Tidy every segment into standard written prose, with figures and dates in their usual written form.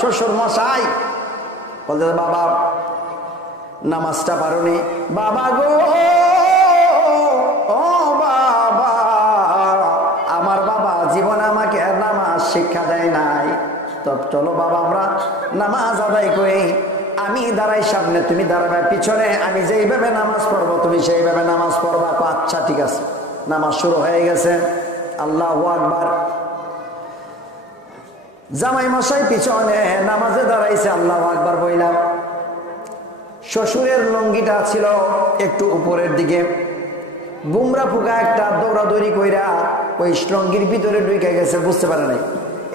শ্বশুর মশাই বলতে, বাবা নামাজটা পারোনি? বাবা গো, ও বাবা, আমার বাবা জীবনে আমাকে নামাজ শিক্ষা দেয় নাই। তো চলো বাবা আমরা নামাজ আদায় করি। আমি দাঁড়াই সামনে, তুমি দাঁড়াবে পিছনে। আমি যেইভাবে নামাজ পড়বো তুমি সেইভাবে নামাজ পড়বা। আচ্ছা ঠিক আছে। নামাজ শুরু হয়ে গেছে। আল্লাহু আকবার। জামাই মশাই পিছনে নামাজে দাঁড়াইছে, আল্লাহু আকবার বললাম। শ্বশুরের লুঙ্গিটা ছিল একটু উপরের দিকে, বুমরা ফুকা একটা দৌড়াদৌড়ি কইরা ওই লুঙ্গির ভিতরে ঢুকে গেছে, বুঝতে পারে নাই।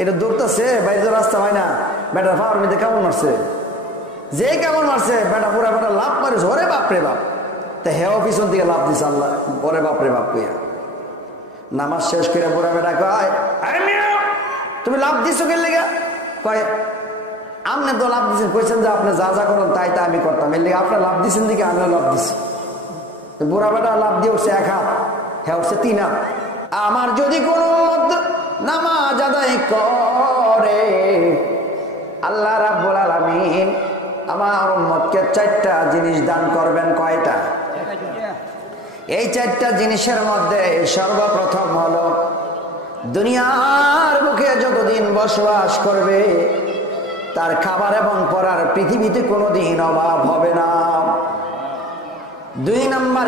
এটা দৌড়তেছে, বাইরে রাস্তা হয় না, বেটার ফাওয়ার মধ্যে কেমন মারছে, যে কেমন মারছে, বেটা পুরা বেটা লাভ মারিস, ওরে বাপরে বাপ। তা হেও পিছন দিকে লাভ দিছে, আল্লাহ ওরে বাপরে বাপ কইয়া। নামাজ শেষ করে বুড়া বেটা কয়, তুমি লাভ দিছো কে লেগে? কয় আপনি তো লাভ দিচ্ছেন, কইছেন যে আপনি যা যা করেন তাই তা আমি করতাম, এর লেগে আপনার লাভ দিচ্ছেন দিকে আমিও লাভ দিচ্ছি। বুড়া বেটা লাভ দিয়ে উঠছে এক হাত, হ্যাঁ উঠছে 3 হাত। আমার যদি কোনো নামাজ আদায় করে, আল্লাহ রাব্বুল আলামিন আমার উম্মতকে 4টা জিনিস দান করবেন। কয়টা? এই 4টা জিনিসের মধ্যে সর্বপ্রথম হলো, দুনিয়ার বুকে যতদিন বসবাস করবে তার খাবার এবং পড়ার পৃথিবীতে কোনোদিন অভাব হবে না। 2 নম্বর,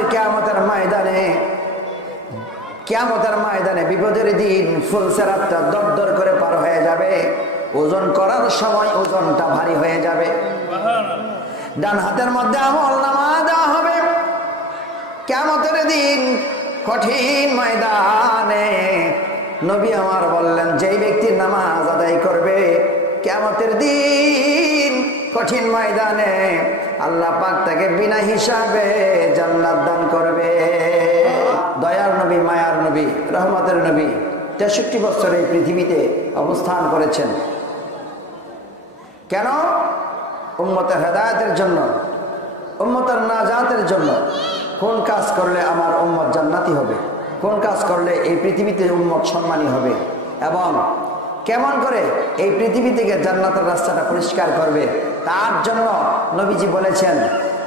কিয়ামতের ময়দানে বিপদের দিন ফুলসেরাতটা দরদর করে পার হয়ে যাবে। ওজন করার সময় ওজনটা ভারী হয়ে যাবে। ডান হাতের মধ্যে আমল নামা দেওয়া হবে। কিয়ামতের দিন কঠিন ময়দানে নবী আমার বললেন, যেই ব্যক্তি নামাজ আদায় করবে কিয়ামতের দিন কঠিন ময়দানে আল্লাহ পাক তাকে বিনা হিসাবে জান্নাত দান করবে। দয়ার নবী, মায়ার নবী, রহমতের নবী 63 বছর এই পৃথিবীতে অবস্থান করেছেন। কেন? উম্মতের হেদায়েতের জন্য, উম্মতের নাজাতের জন্য। কোন কাজ করলে আমার উম্মত জান্নাতি হবে, কোন কাজ করলে এই পৃথিবীতে উম্মত সম্মানী হবে, এবং কেমন করে এই পৃথিবী থেকে জান্নাতের রাস্তাটা পরিষ্কার করবে, তার জন্য নবীজি বলেছেন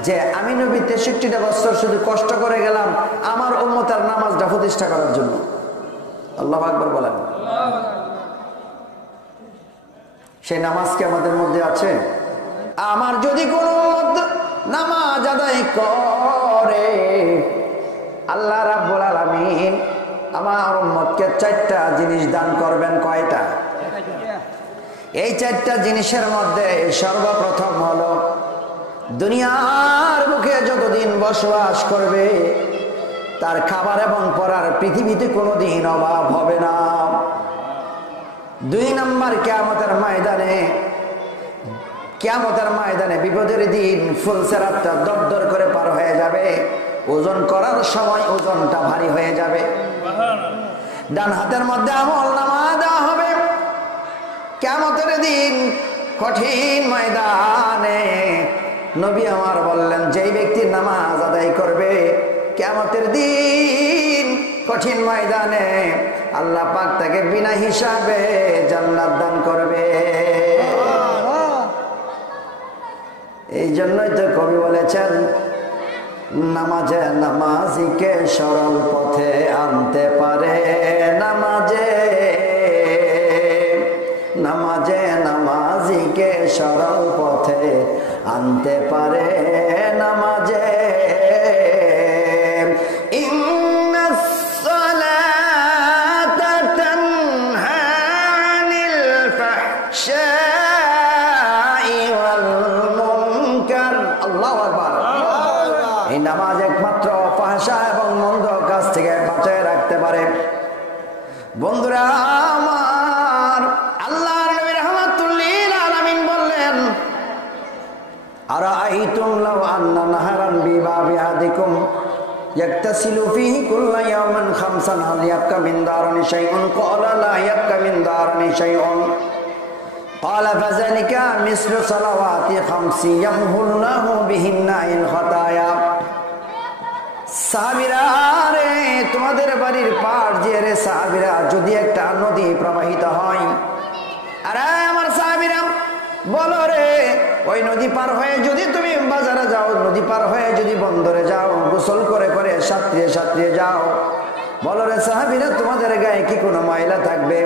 যে আমি নবী 63টা বছর শুধু কষ্ট করে গেলাম আমার উম্মতের নামাজটা প্রতিষ্ঠা করার জন্য। আল্লাহু আকবার বলেন। সেই নামাজ কি আমাদের মধ্যে আছে? আমার যদি কোনো উম্মত নামাজ আদায় করে, আল্লাহ রাব্বুল আলামিন আমার উম্মতকে 4টা জিনিস দান করবেন। কয়টা? এই 4টা জিনিসের মধ্যে সর্বপ্রথম হলো, দুনিয়ার বুকে যতদিন বসবাস করবে তার খাবার এবং পড়ার পৃথিবীতে কোনোদিন অভাব হবে না। 2 নম্বর, কিয়ামতের ময়দানে বিপদের দিন ফুলসেরাতটা দরদর করে পার হয়ে যাবে। ওজন করার সময় ওজনটা ভারী হয়ে যাবে। ডান হাতের মধ্যে আমল নামা দেওয়া হবে। কিয়ামতের দিন কঠিন ময়দানে নবী আমার বললেন, যেই ব্যক্তি নামাজ আদায় করবে কিয়ামতের দিন কঠিন ময়দানে আল্লাহ পাক তাকে বিনা হিসাবে জান্নাত দান করবে। এই জন্যই তো কবি বলেছেন, নামাজে নামাজিকে সরল পথে আনতে পারে, নামাজে নামাজিকে সরল পথে আনতে পারে, নামাজে এই নামাজ একমাত্র ফাহশা এবং মন্দ কাজ থেকে বাঁচিয়ে রাখতে পারে। বন্ধুরা আমার, আল্লাহর নবী রাহমাতুল লিল আলামিন বললেন, আরাআইতুম লাউ আন্না নাহারান বিবাবি আহাদিকুম ইয়াকতাসিলু ফীহি কুল্লা ইয়াওমান খামসান হাল ইয়াবকা মিন দারনি শাইউন? ক্বালা লা ইয়াবকা মিন দারনি শাইউন। ক্বালা ফাযালিকা মিসলু সালাওয়াতি খামসি ইয়ামহুল্লাহু বিহিন্না আল খাতায়া। সাহাবীরা রে, তোমাদের বাড়ির পার যে রে সাহাবীরা, যদি একটা নদী প্রবাহিত হয়, আরে আমার সাহাবীরা বলো রে, ওই নদী পার হয়ে যদি তুমি বাজারে যাও, নদী পার হয়ে যদি বন্দরে যাও, গোসল করে করে সাঁতরিয়ে সাঁতরিয়ে যাও, বলো রে সাহাবীরা তোমাদের গায়ে কি কোনো ময়লা থাকবে?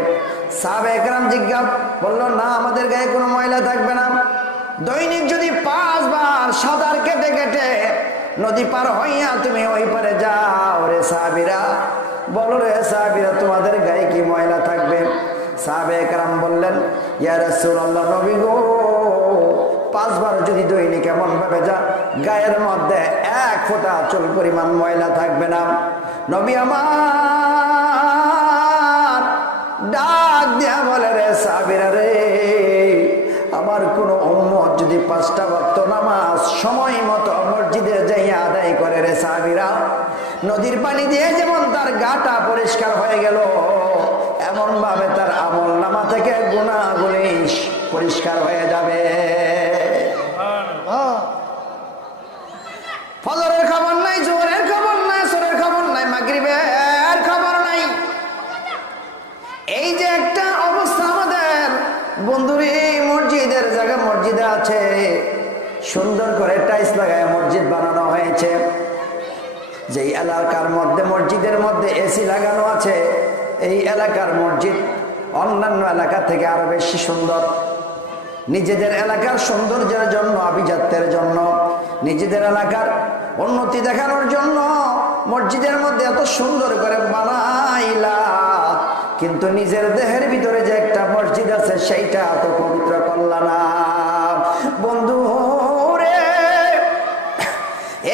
সাহাবায়ে কেরাম জিজ্ঞাসা বললো, না আমাদের গায়ে কোনো ময়লা থাকবে না। দৈনিক যদি 5 বার সাঁতার কেটে কেটে নদী পার হইয়া তুমি ওই পারে যাও রে সাহাবীরা, বলো রে সাহাবীরা তোমাদের গায়ে কি ময়লা থাকবে? সাহাবায়ে কেরাম বললেন, ইয়া রাসূলুল্লাহ, নবী গো, 5 বার যদি দৈনিক এমন ভাবে যা গায়ের মধ্যে 1 ফোঁটা চুল পরিমাণ ময়লা থাকবে না। নবী আমার ডাক দিয়া বলে, রে সাহাবীরা রে, আমার কোন উম্মত যদি 5টা ওয়াক্ত নামাজ সময় মতো মসজিদে যাইয়া আদায় করে রে সাহাবীরা, নদীর পানি দিয়ে যেমন তার গাটা পরিষ্কার হয়ে গেল, এমন ভাবে তার আমল নামা থেকে গুনাহগুলি পরিষ্কার হয়ে যাবে। ফজরের খবর নাই, জোহরের খবর নাই, আসরের খবর নাই, মাগরিবের খবর নাই। এই যে একটা অবস্থা আমাদের বন্ধুরি, মসজিদের জায়গা মসজিদে আছে, সুন্দর করে টাইলস লাগায় মসজিদ বানানো হয়েছে। যেই এলাকার মধ্যে মসজিদের মধ্যে এসি লাগানো আছে, এই এলাকার মসজিদ অন্যান্য এলাকা থেকে আরো বেশি সুন্দর। নিজেদের এলাকার সৌন্দর্যের জন্য, আভিজাত্যের জন্য, নিজেদের এলাকার উন্নতি দেখানোর জন্য মসজিদের মধ্যে এত সুন্দর করে বানাইলা, কিন্তু নিজের দেহের ভিতরে যে একটা মসজিদ আছে সেইটা এত পবিত্র করলা না। বন্ধু রে,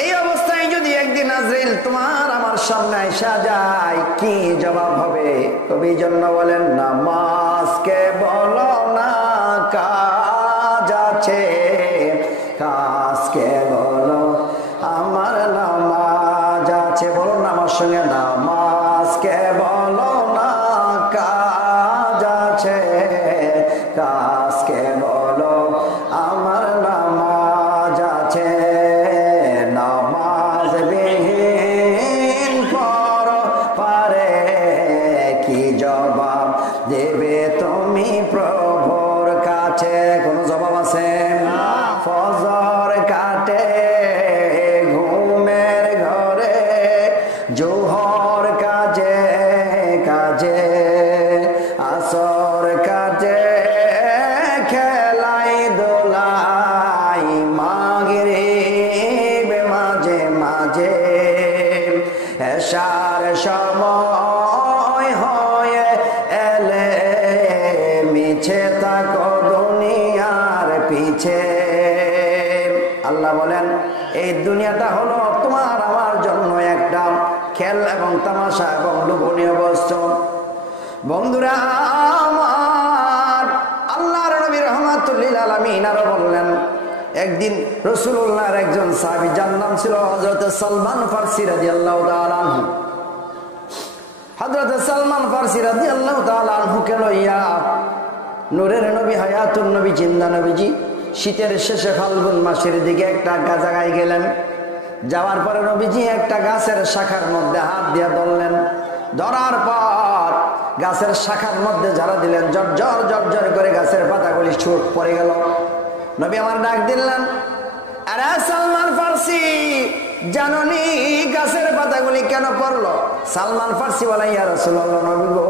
এই অবস্থায় যদি একদিন আজরাইল তোমার আমার সামনে আইসা যায়, কি জবাব হবে? কবি জন্য বলেন, নামাজকে বলো না কাজ আছে, কাজকে বলো আমার নামাজ আছে। বলো না আমার সঙ্গে, নামাজকে বলো না কাজ আছে, কাজকে বলো আমার নামাজ আছে। নামাজ বিহীন পর পারে কি জবাব দেবে তুমি প্রভুর কাছে? কোন জবাব আছে? ফজর কাটে ঘুমের ঘরে, জোহর কাজে কাজে, আসর কাজে খেলাই দোলাই, মাগরিব মাঝে মাঝে, এশার সময় হয়ে এলে মিছে থাকো দুনিয়ার পিছে। আল্লাহ বলেন, এই দুনিয়াটা হলো তোমার আমার জন্য একটা খেল এবং তামাশা এবং লোভনীয় বস্তু। বন্ধুরা আমার, আল্লাহর নবী রাহমাতুল লিল আলামিন আরো বললেন, একদিন রাসূলুল্লাহর একজন সাহাবী, যার নাম ছিল হযরত সালমান ফারসি রাদিয়াল্লাহু তাআলা আনহু। হযরত সালমান ফারসি রাদিয়াল্লাহু তাআলা আনহুকে লইয়া নূরের নবী, হায়াতুন নবী, জিন্দা নবীজি শীতের শেষে ফাল্গুন মাসের দিকে একটা জায়গায় গেলেন। যাওয়ার পরে নবীজি একটা গাছের শাখার মধ্যে হাত দিয়ে ধরলেন। ধরার পর গাছের শাখার মধ্যে ঝাড়া দিলেন, জর্জর জর্জর করে গাছের পাতাগুলি ছুট পড়ে গেল। নবী আমার ডাক দিলেন, আরে সালমান ফারসি, জাননি গাছের পাতাগুলি কেন পড়লো? সালমান ফারসি বলে, ইয়া রাসূলুল্লাহ, নবী গো,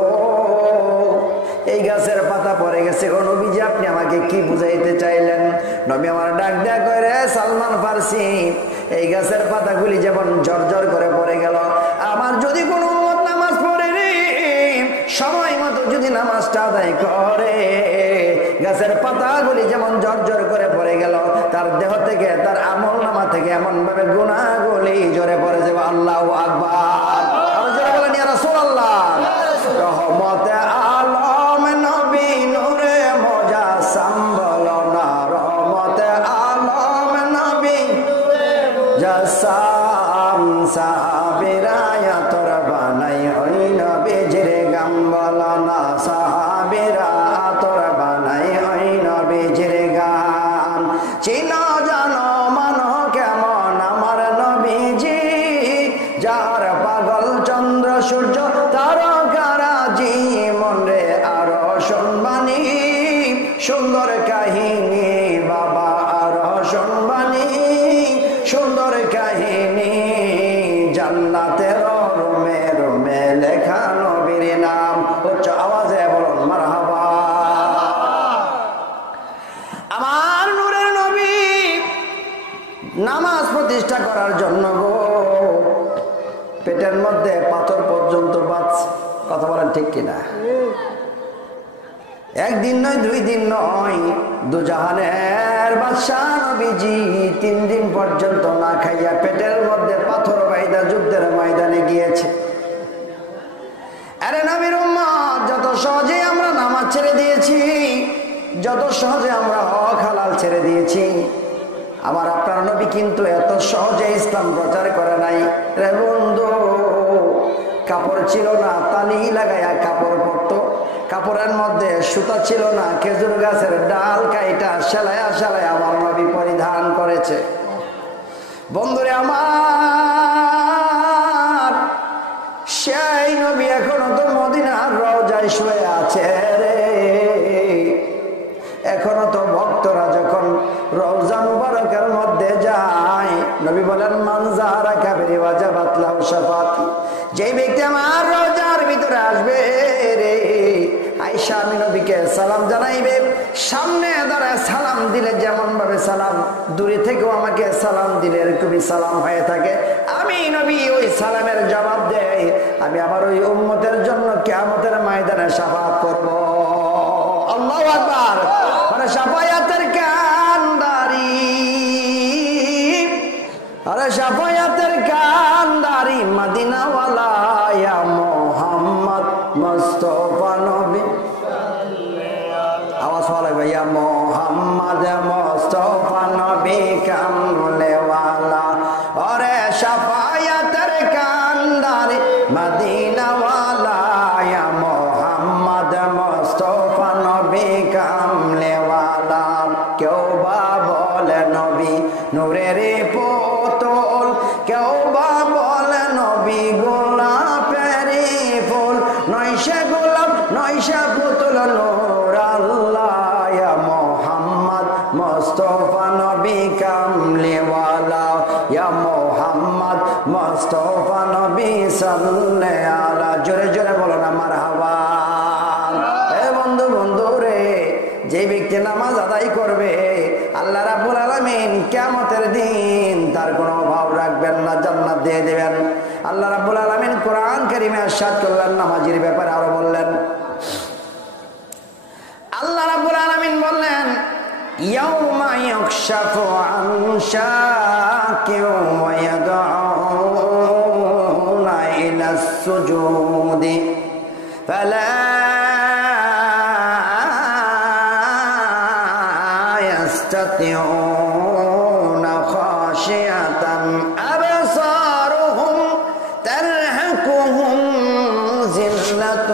এই গাছের পাতা পড়ে গেছে। ও নবীজি, আপনি আমাকে কি বুঝাইতে চাইলেন? নবী আমার ডাক দেয়া করে, সালমান ফারসি, এই গাছের পাতাগুলি যেমন জর্জর করে পড়ে গেল, আমার যদি কোনো নামাজ পড়ে রে, সময় মতো যদি নামাজটা আদায় করে, গাছের পাতাগুলি যেমন জর্জর করে পড়ে গেল, তার দেহ থেকে, তার আমল নামা থেকে এমন ভাবে গুনাহগুলি জোরে পড়ে যাবে। আল্লাহু আকবার। আর জোরে বলেন, ইয়া রাসূলুল্লাহ। রহমতে আলম নবী নূরে মুজাসসাম, বলো না, রহমতে আলম নবী মুজাসসাম, সাহাবীরা তোর বানাই ওই নবীজির গাম, বলো না, সাহাবীরা তোর বানাই ওই নবীজির গান। চিনো জানো মানো কেমন আমার নবীজি, যার পাগল চন্দ্র সূর্য তারকারাজি, মন রে আরো শুনবানি সুন্দর কাহিনী নামাজ প্রতিষ্ঠা করার জন্য গো পেটের মধ্যে পাথর পর্যন্ত বাঁচছে। কথা বলেন ঠিক কিনা? একদিন নয়, 2 দিন নয়, দুজাহানের বাদশা নবীজি 3 দিন পর্যন্ত না খাইয়া পেটের মধ্যে পাথর বাইদা যুদ্ধের ময়দানে গিয়েছে। আরে নবীর উম্মত, যত সহজে আমরা নামাজ ছেড়ে দিয়েছি, যত সহজে আমরা হক হালাল ছেড়ে দিয়েছি, আমার আপনার নবী কিন্তু এত সহজে ইসলাম প্রচার করে নাই রে বন্ধু। কাপড় ছিল না, তালি লাগাইয়া কাপড় পরতো। কাপড়ের মধ্যে সুতা ছিল না, খেজুর গাছের ডাল কাইটা সেলাইয়া সেলাইয়া আমার নবী পরিধান করেছে। বন্ধুরে আমার, সেই নবী এখনো তো মদিনার রওজায় শুয়ে আছে রে। এখনো তো ভক্তরা যখন রওজা মুবারকের মধ্যে যায়, নবী বলেন মান যারা কাবেরি ওয়াজাবাত লাহু শাফাতি, যেই ব্যক্তি আমার রওজার ভিতরে আসবে রে, আয়েশা আমি নবীকে সালাম জানাইবে। সামনে দাঁড়ায় সালাম দিলে যেমন ভাবে সালাম, দূরে থেকেও আমাকে সালাম দিলে এরকমই সালাম হয়ে থাকে। আমি নবী ওই সালামের জবাব দেই, আমি আমার ওই উম্মতের জন্য কিয়ামতের ময়দানে শাফাআত করব। আল্লাহু আকবার। মানে শাফায়াতের কান্দারি, আরে শাফায়াতের কান্দারি মদিনাওয়ালা ইয়া মুহাম্মদ মুস্তাফা নবী, আওয়াজ বলে ভাইয়া মুহাম্মদ মুস্তাফা নবী কামলেওয়ালা, আরে শাফায়াতের কান্দারি মদিনাওয়ালা ইয়া মুহাম্মদ মুস্তাফা নবী কামলেওয়ালা। কেউ বা বলে নবী নূরের পুতুল, কেউ বা বলে নবী গোলাপের ফুল, নয় সে গোলাপ নয় সে পুতুল নূর আল্লাহ ইয়া মুহাম্মদ মুস্তাফা নবী কামলেওয়ালা, ইয়া মুহাম্মদ মুস্তাফা নবী সাল্লাল্লাহু আলাইহি। জোরে জোরে বলো না মারহাবা। এ বন্ধু, বন্ধু রে, যে ব্যক্তি নামাজ আদায় করবে, আল্লাহ রাব্বুল আলামিন কিয়ামতের দিন তার কোনো অভাব রাখবেন না, জান্নাত দিয়ে দেবেন। আল্লাহ রাব্বুল আলামিন কোরআন কারীমে ইরশাদ করলেন, নামাজের ব্যাপারে আরো বললেন। আল্লাহ রাব্বুল আলামিন বললেন, ইয়াউমা ইউকশাফু আন শাকিন ওয়া ইয়াদউনা ইলাস সুজুদি ফালা يستطيعون خاشعة أبصارهم ترهقهم ذلة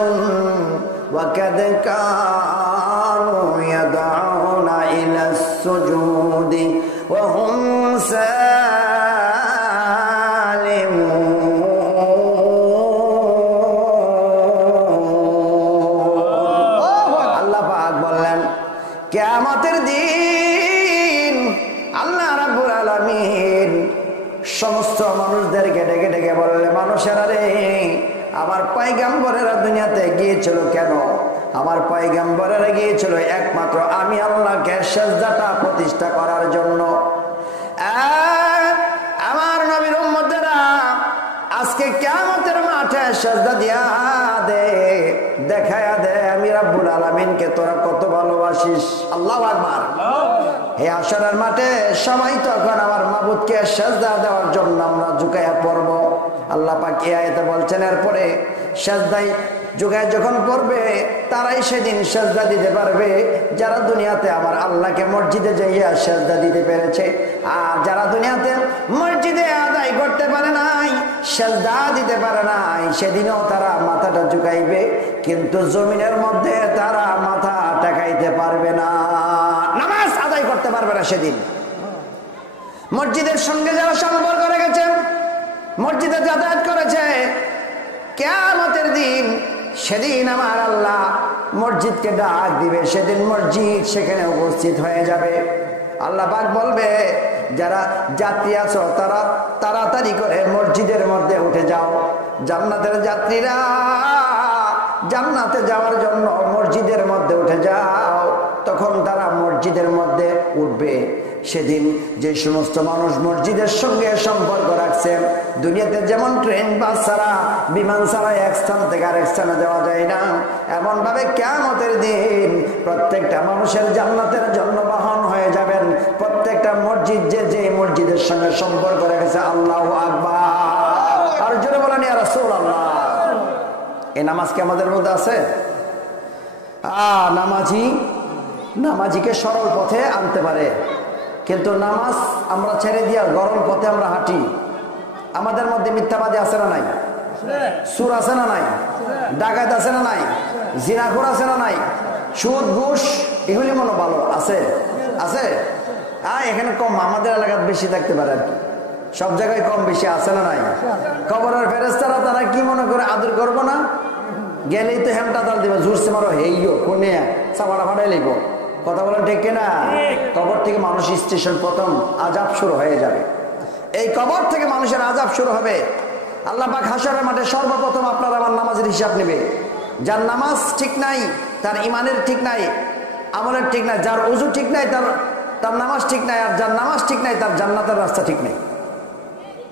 وقد كانوا يدعون إلى السجود وهم سالمون। আল্লাহ পাক বললেন, কিয়ামতের দিন আল্লাহ রাব্বুল আলামিন সমস্ত মানুষদেরকে ডেকে ডেকে বললে, মানুষেরা রে, আমার পয়গম্বরেরা দুনিয়াতে গিয়েছিল কেন? আমার পয়গম্বরেরা গিয়েছিল একমাত্র আমি আল্লাহকে সিজদাটা প্রতিষ্ঠা করার জন্য। আমার নবীর উম্মতেরা আজকে কিয়ামতের মাঠে সিজদা দিয়া দে, দেখায়া দে আমি রাব্বুল আলামিনকে তোরা কত ভালোবাসিস। আল্লাহু আকবার। হে হাশরের মাঠে সবাই তখন আমার মাবুদকে সিজদা দেওয়ার জন্য আমরা ঝুঁকাইয়া পড়ব। আল্লাহ পাক এই আয়াতে বলছেন, এরপরে সিজদায় ঝুঁকায় যখন পড়বে তারাই সেদিন সিজদা দিতে পারবে যারা দুনিয়াতে আমার আল্লাহকে মসজিদে যাইয়া সিজদা দিতে পেরেছে। আর যারা দুনিয়াতে মসজিদে আদায় করতে পারে নাই, সিজদা দিতে পারে নাই, সেদিনও তারা মাথাটা ঝুঁকাইবে, কিন্তু জমিনের মধ্যে তারা মাথা টেকাইতে পারবে না, নামাজ আদায় করতে পারবে না সেদিন। মসজিদের সঙ্গে যারা সম্পর্ক রেখেছে, মসজিদে যাতায়াত করেছে, কিয়ামতের দিন সেদিন আমার আল্লাহ মসজিদকে ডাক দিবে, সেদিন মসজিদ সেখানে উপস্থিত হয়ে যাবে। আল্লাহ পাক বলবে, যারা যাত্রী আছো তারা তাড়াতাড়ি করে মসজিদের মধ্যে উঠে যাও। জান্নাতের যাত্রীরা জান্নাতে যাওয়ার জন্য মসজিদের মধ্যে উঠে যাও। তখন তারা মসজিদের মধ্যে উঠবে। সেদিন যে সমস্ত মানুষ মসজিদের সঙ্গে সম্পর্ক রাখছে, দুনিয়াতে যেমন ট্রেন বাস ছাড়া বিমান ছাড়া এক স্থান থেকে আরেক স্থানে যাওয়া যায় না, এমন ভাবে কিয়ামতের দিন প্রত্যেকটা মানুষের জান্নাতের জন্য বাহন হয়ে যাবেন প্রত্যেকটা মসজিদ যে মসজিদের সঙ্গে সম্পর্ক রেখেছে। আল্লাহু আকবার। আর জোরে বলেন ইয়া রাসূলুল্লাহ। এই নামাজ কি আমাদের মধ্যে আছে? নামাজিকে সরল পথে আনতে পারে, কিন্তু নামাজ আমরা ছেড়ে দিয়া গরম পথে আমরা হাঁটি। আমাদের মধ্যে মিথ্যাবাদী আছে না নাই? সুর আছে না নাই? ডাকাত আছে না নাই? জিনাখোর আছে না নাই? সুদ ঘুষ এগুলি মনে ভালো আছে? আছে? এখানে কম, আমাদের এলাকায় বেশি থাকতে পারে আর কি, সব জায়গায় কম বেশি আছে না নাই? কবরের ফেরেশতারা তারা কি মনে করে আদর করবো না? গেলেই তো হেমটা তাল দিবে, জুরছে মারো হেইও কোনে চাপাটা ফাটাই লিব। কথা বলেন ঠিক কিনা? কবর থেকে মানুষ স্টেশন প্রথম আযাব শুরু হয়ে যাবে। এই কবর থেকে মানুষের আযাব শুরু হবে। আল্লাহ পাক হাশরের মাঠে সর্বপ্রথম আপনার আমার নামাজের হিসাব নেবে। যার নামাজ ঠিক নাই তার ইমানের ঠিক নাই, আমলের ঠিক নাই। যার ওযু ঠিক নাই তার নামাজ ঠিক নাই, আর যার নামাজ ঠিক নাই তার জান্নাতের রাস্তা ঠিক নেই।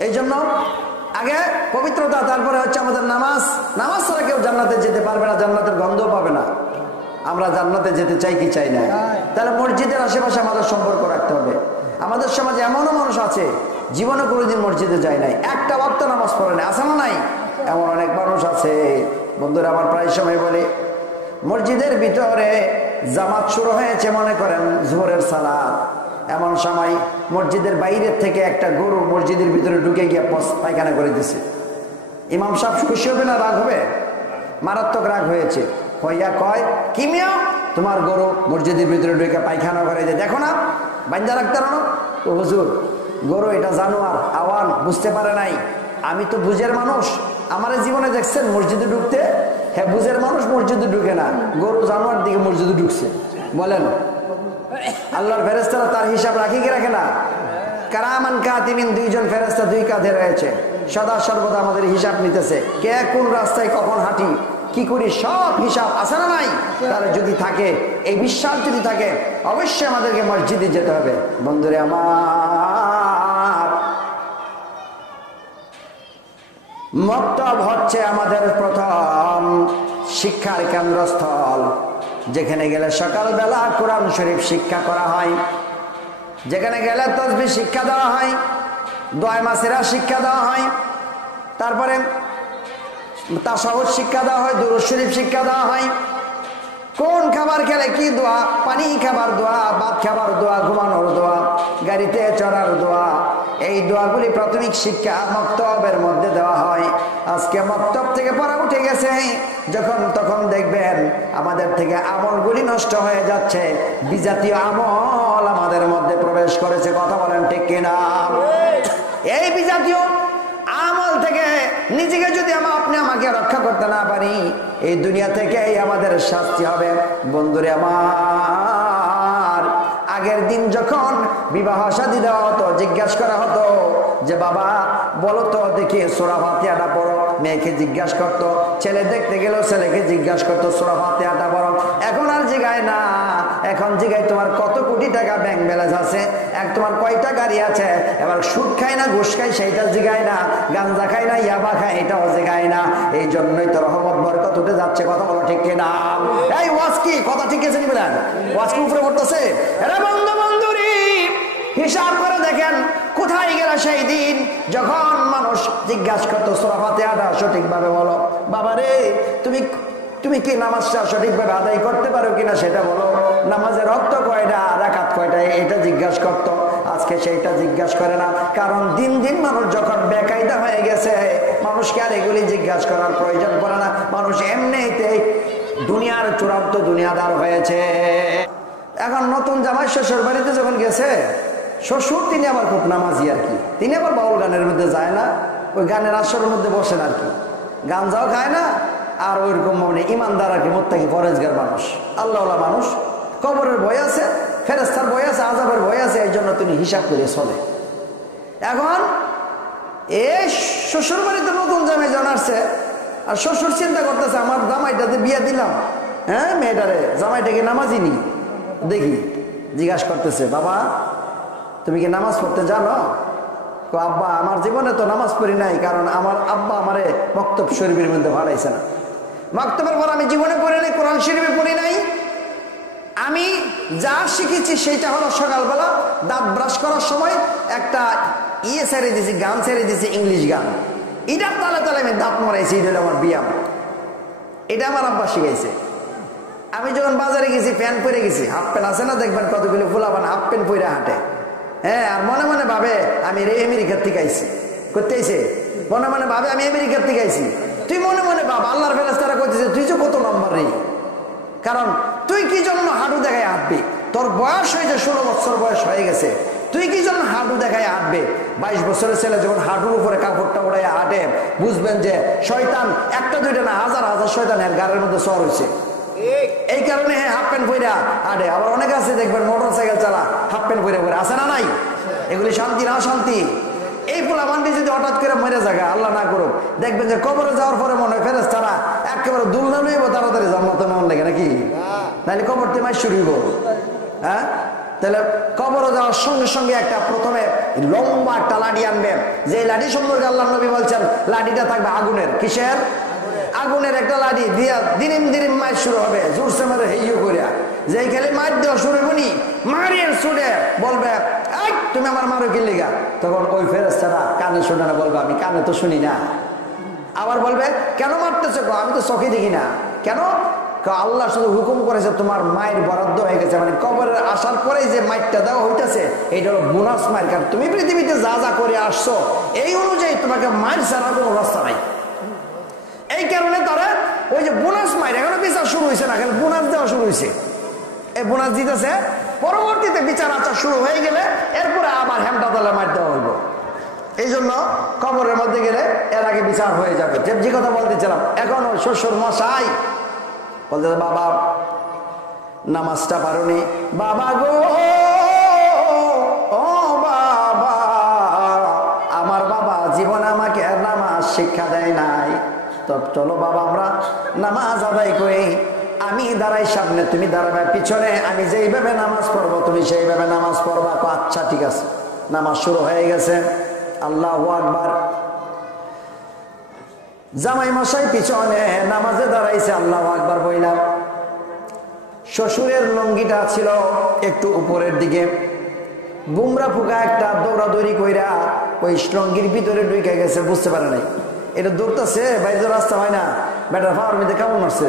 এই জন্য আগে পবিত্রতা, তারপরে হচ্ছে আমাদের নামাজ। নামাজ ছাড়া কেউ জান্নাতে যেতে পারবে না, জান্নাতের গন্ধও পাবে না। আমরা জান্নাতে যেতে চাই কি চাই না? তাহলে মসজিদের আশেপাশে আমাদের সম্পর্ক রাখতে হবে। আমাদের সমাজে এমনও মানুষ আছে জীবনে কোনোদিন মসজিদে যায় নাই, একটা ওয়াক্ত নামাজ পড়ে নাই, আছে না নাই? এমন অনেক মানুষ আছে। বন্ধুরা আমার প্রায় সময় বলে, মসজিদের ভিতরে জামাত শুরু হয়েছে, মনে করেন জোহরের সালাত, এমন সময় মসজিদের বাইরের থেকে একটা গরু মসজিদের ভিতরে ঢুকে গিয়ে পায়খানা করে দিছে। ইমাম সাহেব খুশি হবে না রাগ হবে? মারাত্মক রাগ হয়েছে। হইয়া কয়, কি মিয়া তোমার গরু মসজিদের ভিতরে ঢুকে পায়খানা করে দিয়ে দেখো না, বান্ধা রাখতে না? ও হুজুর, গরু এটা জানোয়ার, আওয়ান বুঝতে পারে নাই। আমি তো বুঝের মানুষ, আমার জীবনে দেখছেন মসজিদে ঢুকতে? হ্যাঁ, বুঝের মানুষ মসজিদে ঢুকে না, গরু জানোয়ার দিকে মসজিদে ঢুকছে। বলেন আল্লাহর ফেরেশতারা তার হিসাব রাখি কি রাখে না? কারামান কাতিবিন, দুইজন ফেরেশতা দুই কাঁধে রয়েছে, সদা সর্বদা আমাদের হিসাব নিতেছে। কে কোন রাস্তায় কখন হাঁটি, কি করি, সব হিসাব আছে না নাই? তাহলে যদি থাকে, এই বিশ্বাস যদি থাকে, অবশ্যই আমাদেরকে মসজিদে যেতে হবে। বন্ধুরে আমার, মক্তব হচ্ছে আমাদের প্রথম শিক্ষার কেন্দ্রস্থল, যেখানে গেলে সকালবেলা কোরআন শরীফ শিক্ষা করা হয়, যেখানে গেলে তাসবিহ শিক্ষা দেওয়া হয়, দোয়া মাসিরা শিক্ষা দেওয়া হয়, তারপরে তাশাহুদ শিক্ষা দেওয়া হয়, দুরূদ শরীফ শিক্ষা দেওয়া হয়, কোন খাবার খেলে কি দোয়া, পানি খাবার দোয়া, ভাত খাবার দোয়া, ঘুমানোর দোয়া, গাড়িতে চড়ার দোয়া, এই দোয়াগুলি প্রাথমিক শিক্ষা মক্তবের মধ্যে দেওয়া হয়। আজকে মক্তব থেকে পড়া উঠে গেছে, যখন তখন দেখবেন আমাদের থেকে আমলগুলি নষ্ট হয়ে যাচ্ছে, বিজাতীয় আমল আমাদের মধ্যে প্রবেশ করেছে। কথা বলেন ঠিক কিনা? এই বিজাতীয় আমল থেকে নিজেকে যদি আপনি আমাকে রক্ষা করতে না পারি, এই দুনিয়া থেকে আমাদের শাস্তি হবে। বন্ধুরে আমার, আগের দিন যখন বিবাহ শাদী দেওয়া হতো, জিজ্ঞাসা করা হতো যে বাবা বলো তো দেখি সূরা ফাতিহাটা পড়ো, মেয়েকে জিজ্ঞাসা করতো। ছেলে দেখতে গেলেও ছেলেকে জিজ্ঞাসা করতো সূরা ফাতিহাটা পড়ো। এখন আর জিগায় না, এখন জিগায় তোমার কত কোটি টাকা ব্যাংক ব্যালেন্স আছে, তোমার কয়টা গাড়ি আছে, এবার সুদ খায় না ঘুষ খায় সেইটা জিগায় না, গাঞ্জা খায় না ইয়াবা খায় এটাও জিগায় না। এই জন্যই তো রহমত বরকত উঠে যাচ্ছে। কথা বলো ঠিক কিনা? এই ওয়াজ কি কথা ঠিক আছে নি বলেন? ওয়াজ কি উপরে পড়তেছে? এরা বন্ধু বান্ধবী হিসাব করে দেখেন কোথায় গেল সেই দিন যখন মানুষ জিজ্ঞাসা করতো সূরা ফাতিহাটা সঠিকভাবে বলো। বাবারে তুমি কি নামাজটা সঠিকভাবে আদায় করতে পারো কিনা সেটা বলো, নামাজের অর্থ কয়টা, রাকাত কয়টা, এটা জিজ্ঞাসা করতো। আজকে সেইটা জিজ্ঞাসা করে না, কারণ দিন দিন মানুষ যখন বেকায়দা হয়ে গেছে, মানুষকে আর এগুলি জিজ্ঞাসা করার প্রয়োজন পড়ে না। মানুষ এমনিতে দুনিয়ার চূড়ান্ত দুনিয়াদার হয়েছে। এখন নতুন জামাই শ্বশুর বাড়িতে যখন গেছে, শ্বশুর তিনি আবার খুব নামাজি আর কি, তিনি আবার বাউল গানের মধ্যে যায় না, ওই গানের আসরের মধ্যে বসেন আর কি, গাঞ্জাও খায় না, আর ওইরকম মানে ইমানদার আর কি, মুত্তাকি পরেজগার মানুষ, আল্লাহওয়ালা মানুষ। কবরের ভয় আছে, ফেরেশতার ভয় আছে, আযাবের ভয় আছে, এই জন্য তিনি হিসাব করে চলে। এখন এই শ্বশুর বাড়িতে নতুন জামাই জন আসছে, আর শ্বশুর চিন্তা করতেছে আমার জামাইটাতে বিয়ে দিলাম, হ্যাঁ মেয়েটারে, জামাইটাকে নামাজি নি, দেখি জিজ্ঞাসা করতেছে, বাবা তুমি কি নামাজ পড়তে জানো? আব্বা আমার জীবনে তো নামাজ পড়ি নাই, কারণ আমার আব্বা আমারে মক্তব শরীফের মধ্যে ভাড়াইছে না। মক্তবের পর আমি জীবনে পড়ি নাই, কোরআন শরীফে পড়ি নাই। আমি যা শিখেছি সেটা হলো সকালবেলা দাঁত ব্রাশ করার সময় একটা ছেড়ে দিয়েছি, গান ছেড়ে দিয়েছি, ইংলিশ গান। এটার তালে তালে আমি দাঁত মরাইছি, এটা হলো আমার ব্যায়াম। এটা আমার আব্বা শিখাইছে। আমি যখন বাজারে গেছি প্যান্ট পরে গেছি, হাফ প্যান্ট আছে না দেখবেন কতগুলো ফুলাবান হাফ প্যান্ট পরে হাঁটে, হ্যাঁ, আর মনে মনে ভাবে আমি আমেরিকার থেকে আইছি, করতে আইছে মনে মনে ভাবে আমি আমেরিকার থেকে আইছি। তুই মনে মনে ভাব আল্লাহর ফেরেশতারা কইতেছে তুই যে কত নম্বর রে, কারণ তুই কি জন্য হাঁটু দেখায় হাঁটবি? তোর বয়স হয়েছে 16 বছর বয়স হয়ে গেছে, তুই কি জন্য হাঁটু দেখায় হাঁটবে? 22 বছরের ছেলে যখন হাঁটুর উপরে কাপড়টা উড়াই হাঁটে, বুঝবেন যে শয়তান একটা দুইটা না হাজার হাজার শয়তান এর গাড়ির মধ্যে সর হয়েছে। এই কারণে হাফ প্যান্ট পরে হাঁটে। আবার অনেক আছে দেখবেন মোটর সাইকেল চালা হাফ প্যান্ট পরে পরে, আছে না নাই? এগুলি শান্তি না শান্তি? এই পোলা বান্ডি যদি হঠাৎ করে মরে জায়গা, আল্লাহ না করুক, দেখবেন যে কবরে যাওয়ার পরে মনে হয় ফেরেশতারা একেবারে দুলনা লইব তাড়াতাড়ি জান্নাতে মন লাগে নাকি? নাহলে কবর থেকে মাস শুরু হইব। হ্যাঁ, তাহলে কবরে যাওয়ার সঙ্গে সঙ্গে একটা প্রথমে লম্বা একটা লাঠি আনবে, যে লাঠি সম্পর্কে আল্লাহ নবী বলছেন লাঠিটা থাকবে আগুনের। কিসের? আগুনের একটা লাঠি দিয়া দিরিম দিরিম মাছ শুরু হবে, জোরসে মারে হেইও করিয়া, যে খেলে মাছ দেওয়া শুরু হবনি মারিয়ে ছুটে বলবে তুমি আমার মারো কি লিগা? তখন ওই ফেরেশতারা কানে শুনে না, বলবে আমি কানে তো শুনি না। আবার বলবে কেন মারতেছো? আমি তো চোখে দেখি না। কেন? আল্লাহ শুধু হুকুম করেছে তোমার মায়ের বরাদ্দ হয়ে গেছে, মানে কবরের আসার পরে যে মাইরটা দেওয়া হইতেছে এইটা হলো বোনাস মায়ের, কারণ তুমি পৃথিবীতে যা যা করে আসছো এই অনুযায়ী তোমাকে মায়ের ছাড়া কোনো রাস্তা নাই। এই কারণে তারা ওই যে বোনাস মায়ের এখনো বিচার শুরু হয়েছে না, খালি বোনাস দেওয়া শুরু হয়েছে। এই বোনাস দিতেছে, পরবর্তীতে বিচার আচার শুরু হয়ে গেলে এরপরে আবার হ্যামটা তলে মার দেওয়া হইব। এই জন্য কবরের মধ্যে গেলে এর আগে বিচার হয়ে যাবে। যে কথা বলতেছিলাম, এখন শ্বশুর মশাই বলতে, বাবা নামাজটা পারোনি? বাবা গো, ও বাবা, আমার বাবা জীবন আমাকে নামাজ শিক্ষা দেয় নাই। তো চলো বাবা আমরা নামাজ আদায় করি। আমি দাঁড়াই সামনে, তুমি দাঁড়াবে পিছনে, আমি যেইভাবে নামাজ পড়বো তুমি সেইভাবে নামাজ পড়বা। আচ্ছা ঠিক আছে। নামাজ শুরু হয়ে গেছে, আল্লাহু আকবার। জামাই মশাই পিছনে নামাজে দাঁড়াইছে, আল্লাহু আকবার বললাম। শ্বশুরের লুঙ্গিটা ছিল একটু উপরের দিকে, বুমরা ফুকা একটা দৌড়াদৌড়ি কইরা ওই লুঙ্গির ভিতরে ঢুকে গেছে, বুঝতে পারে নাই। এটা দৌড়তেছে, বাইরে রাস্তা হয় না, বেটার পাওয়ার মধ্যে কেমন মারছে,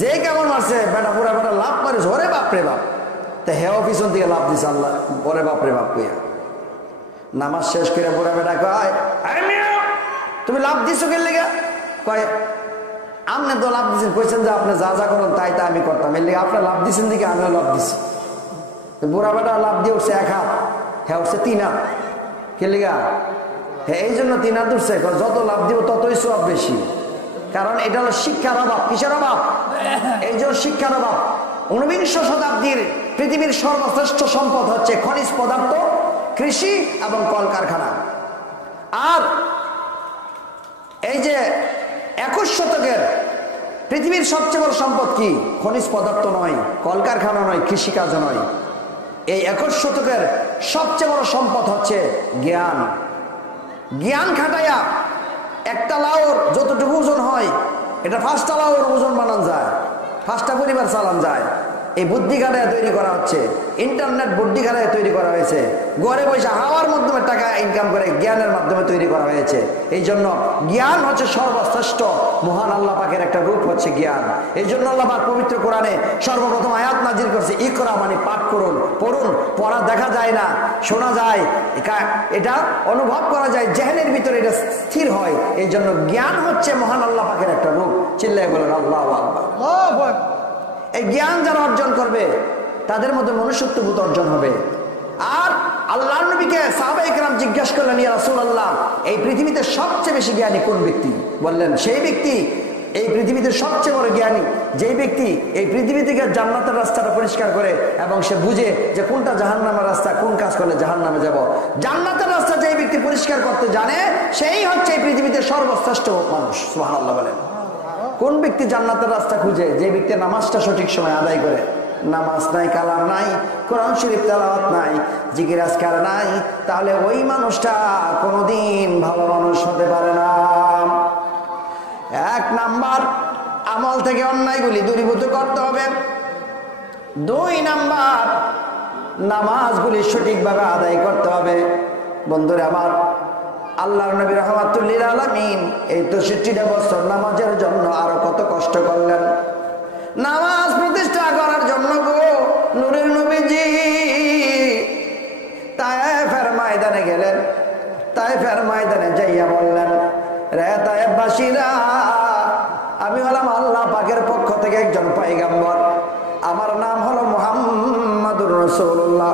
যে কেমন মারছে বেটা পুরা বেটা লাভ মারিস, ওরে বাপরে বাপ। তা হেও পিছন থেকে লাভ দিছে, আল্লাহ ওরে বাপরে বাপ কইয়া। নামাজ শেষ করে পুরা বেটা কয় তুমি লাভ দিছো কে লেগে? কয় আপনি তো লাভ দিচ্ছেন, কইছেন যে আপনি যা যা করেন তাই তা আমি করতাম, এর লেগে আপনার লাভ দিচ্ছেন দিকে আমিও লাভ দিছি। বুড়া বেটা লাভ দিয়ে উঠছে 1 হাত, হ্যাঁ উঠছে 3 হাত। কে লেগা? হ্যাঁ এই জন্য 3 হাত উঠছে, যত লাভ দিব ততই সওয়াব বেশি। কারণ এটা হলো শিক্ষার অভাব। কিসের অভাব? এই জন্য শিক্ষার অভাব। 19 শতাব্দীর পৃথিবীর সর্বশ্রেষ্ঠ সম্পদ হচ্ছে খনিজ পদার্থ, কৃষি এবং কলকারখানা। আর এই যে 21 শতকের পৃথিবীর সবচেয়ে বড় সম্পদ কি? খনিজ পদার্থ নয়, কলকারখানা নয়, কৃষিকাজ নয়। এই 21 শতকের সবচেয়ে বড় সম্পদ হচ্ছে জ্ঞান। জ্ঞান খাটাইয়া একটা লাউর যতটুকু ওজন হয় এটা 5টা লাউর ওজন বানানো যায়, 5টা পরিবার চালান যায়। এই বুদ্ধি খাটায় তৈরি করা হচ্ছে, ইন্টারনেট বুদ্ধি খাটায় তৈরি করা হয়েছে, ঘরে বসে হাওয়ার মাধ্যমে টাকা ইনকাম করে জ্ঞানের মাধ্যমে তৈরি করা হয়েছে। এই জন্য জ্ঞান হচ্ছে সর্বশ্রেষ্ঠ, মহান আল্লাহ পাকের একটা রূপ হচ্ছে জ্ঞান। এই জন্য আল্লাহ পাক পবিত্র কোরআনে সর্বপ্রথম আয়াত নাজিল করছে, ইকরা মানে পাঠ করুন, পড়ুন। পড়া দেখা যায় না, শোনা যায়, এটা অনুভব করা যায়, জেহেনের ভিতরে এটা স্থির হয়। এই জন্য জ্ঞান হচ্ছে মহান আল্লাহ পাকের একটা রূপ। চিল্লায় বলেন আল্লাহু আকবার। এই জ্ঞান যারা অর্জন করবে তাদের মধ্যে মনুষ্যত্ববোধ অর্জন হবে। আর আল্লাহর নবীকে সাহাবায়ে কেরাম জিজ্ঞাসা করলেন, ইয়া রাসূলুল্লাহ এই পৃথিবীতে সবচেয়ে বেশি জ্ঞানী কোন ব্যক্তি? বললেন সেই ব্যক্তি, এই পৃথিবীতে সবচেয়ে বড় জ্ঞানী যেই ব্যক্তি এই পৃথিবী থেকে জান্নাতের রাস্তাটা পরিষ্কার করে এবং সে বুঝে যে কোনটা জাহান্নামের রাস্তা, কোন কাজ করলে জাহান্নামে যাব। জান্নাতের রাস্তা যেই ব্যক্তি পরিষ্কার করতে জানে সেই হচ্ছে এই পৃথিবীতে সর্বশ্রেষ্ঠ মানুষ। সুবহানাল্লাহ বলেন। কোন ব্যক্তি জান্নাতের রাস্তা খুঁজে? যে ব্যক্তি নামাজটা সঠিক সময় আদায় করে। নামাজ নাই, কালাম নাই, কোরআন শরীফ তেলাওয়াত নাই, জিকির আজকার নাই, তাহলে ওই মানুষটা কোনোদিন ভালো মানুষ হতে পারে না। এক নাম্বার, আমল থেকে অন্যায়গুলি দূরীভূত করতে হবে। 2 নাম্বার, নামাজগুলি সঠিকভাবে আদায় করতে হবে। বন্ধুরা আমার, আল্লাহর নবী রাহমাতুল লিল আলামিন এই 63টা বছর নামাজের জন্য আরো কত কষ্ট করলেন। নামাজ প্রতিষ্ঠা করার জন্য গো নূরের নবীজি তায়েফের ময়দানে গেলেন। তায়েফের ময়দানে যাইয়া বললেন, রে তায়েফবাসীরা, আমি হলাম আল্লাহ পাকের পক্ষ থেকে একজন পয়গম্বর, আমার নাম হলো মুহাম্মাদুর রাসূলুল্লাহ।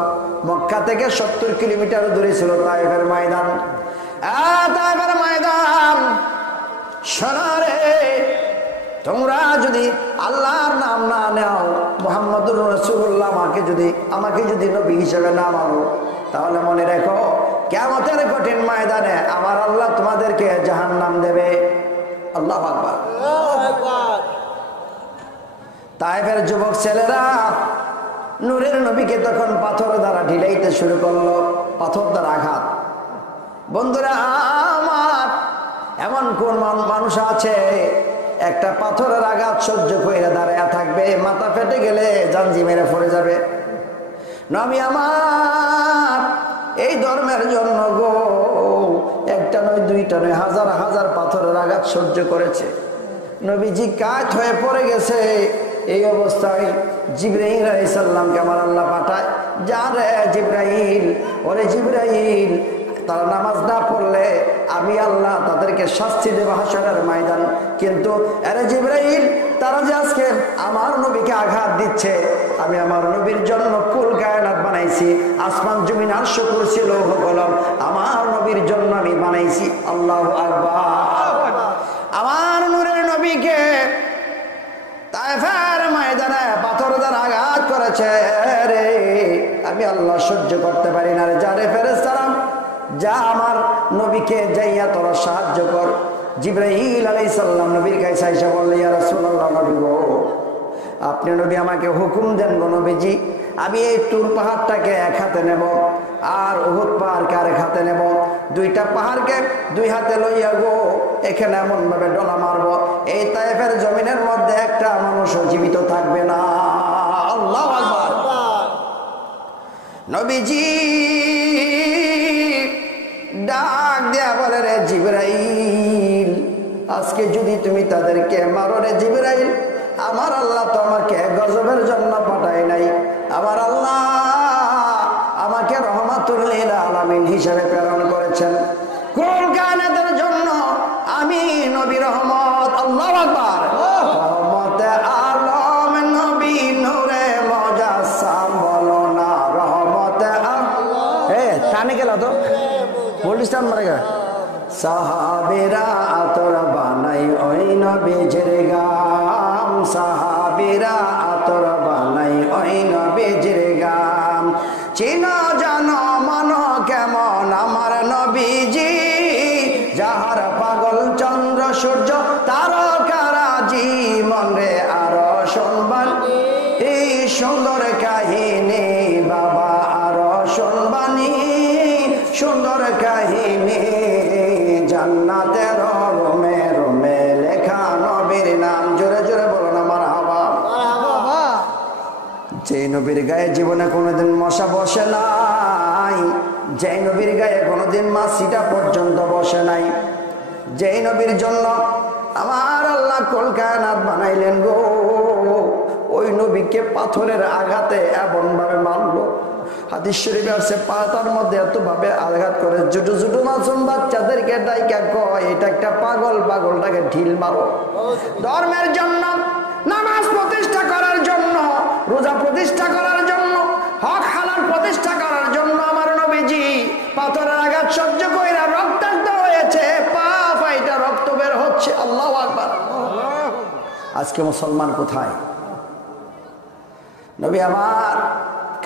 মক্কা থেকে 70 কিলোমিটার দূরে ছিল তায়েফের ময়দান। তায়েফের ময়দান, শোনো রে, তোমরা যদি আল্লাহর নাম না নাও, মুহাম্মাদুর রাসূলুল্লাহ আমাকে যদি নবী হিসেবে না মানো, তাহলে মনে রেখো কিয়ামতের কঠিন ময়দানে আমার আল্লাহ তোমাদেরকে জাহান্নাম দেবে। আল্লাহু আকবার। তায়েফের যুবক ছেলেরা নূরের নবীকে তখন পাথর দ্বারা ঢিলাইতে শুরু করলো, পাথর দ্বারা আঘাত। বন্ধুরা আমার, এমন কোন মানুষ আছে একটা পাথরের আঘাত সহ্য করে দাঁড়ায় থাকবে, মাথা ফেটে গেলে জানজি মেরে পড়ে যাবে? নবী আমার এই ধর্মের জন্য গো একটা নয়, দুইটা নয়, হাজার হাজার পাথরের আঘাত সহ্য করেছে। নবীজি কাত হয়ে পড়ে গেছে। এই অবস্থায় জিবরাইল আলাইহিস সালামকে আমার আল্লাহ পাঠায়, যা রে জিবরাইল, ওরে জিবরাইল, তারা নামাজ না পড়লে আমি আল্লাহ তাদেরকে শাস্তি দেব হাসরের ময়দান। কিন্তু আরে জিবরাইল, তারা যে আজকে আমার নবীকে আঘাত দিচ্ছে, আমি আমার নবীর জন্য কুল কায়নাত বানাইছি, আসমান জমিন আরশ কুরসি লৌহ কলম আমার নবীর জন্য আমি বানাইছি। আল্লাহু আকবার। আমার নূরের নবীকে তায়েফের ময়দানে পাথর দ্বারা আঘাত করেছে রে, আমি আল্লাহ সহ্য করতে পারি না রে। যারে ফেরেশতারা, যা আমার নবীকে যাইয়া তোরা সাহায্য কর। জিবরাইল আলাইহিস সালাম নবীর কাছে এসে বললেন, ইয়া রাসূলুল্লাহ, নবী গো, আপনি নবী আমাকে হুকুম দেন গো নবীজি, আমি এই তুর পাহাড়টাকে এক হাতে নেব আর উহুদ পাহাড়কে আরেক হাতে নেব। 2টা পাহাড়কে 2 হাতে লইয়া গো এখানে এমন ভাবে ডলা মারবো, এই তায়েফের জমিনের মধ্যে একটা মানুষও জীবিত থাকবে না। আল্লাহু আকবার। নবীজি ডাক দেয়া বলে, রে জিবরাইল, আজকে যদি তুমি তাদেরকে মারো রে জিবরাইল, আমার আল্লাহ তো আমাকে গজবের জন্য পাঠায় নাই, আমার আল্লাহ আমাকে রহমাতুল লিল আলামিন হিসেবে প্রেরণ করেছেন কুল কায়নাতের জন্য। আমি নবী রহমত। আল্লাহু আকবার। রহমতে আলম নবী নূরে মুজাসসাম, বলো না রহমতে টানে গেল তো বলিস্তান মারে গা। সাহাবীরা আতর বানাই ওই নবীজির গাম, সাহাবীরা আতর বানাই ওই নবীজির গাম, চিনো জানো মানো কেমন আমার নবীজি, যাহার পাগল চন্দ্র সূর্য তারকারাজি, মন রে আরো শুনবান এই সুন্দর কাহিনী, বাবা আরো শুনবানি সুন্দর কাহিনী, জান্নাতের রোমে রোমে লেখা নবীর নাম। জোরে জোরে বলো না মারহাবা। যে নবীর গায়ে জীবনে কোনোদিন মশা বসে নাই, যে নবীর গায়ে কোনোদিন মাছিটা পর্যন্ত বসে নাই, যে নবীর জন্য আমার আল্লাহ কুল কায়নাত বানাইলেন গো, ওই নবীকে পাথরের আঘাতে এমন ভাবে মারলো। হাদিস শরীফে আছে, পাতার মধ্যে এত ভাবে আঘাত করে, ছোট ছোট মাসুম বাচ্চাদেরকে ডাইকা কয়, এটা একটা পাগল, পাগলটাকে ঢিল মারো। ধর্মের জন্য, নামাজ প্রতিষ্ঠা করার জন্য, রোজা প্রতিষ্ঠা করার জন্য, হক হালাল প্রতিষ্ঠা করার জন্য আমার নবীজি পাথরের আঘাত সহ্য কইরা রক্তাক্ত হয়েছে, পা ফাইটা রক্ত বের হচ্ছে। আল্লাহু আকবার। আজকে মুসলমান কোথায়? নবী আমার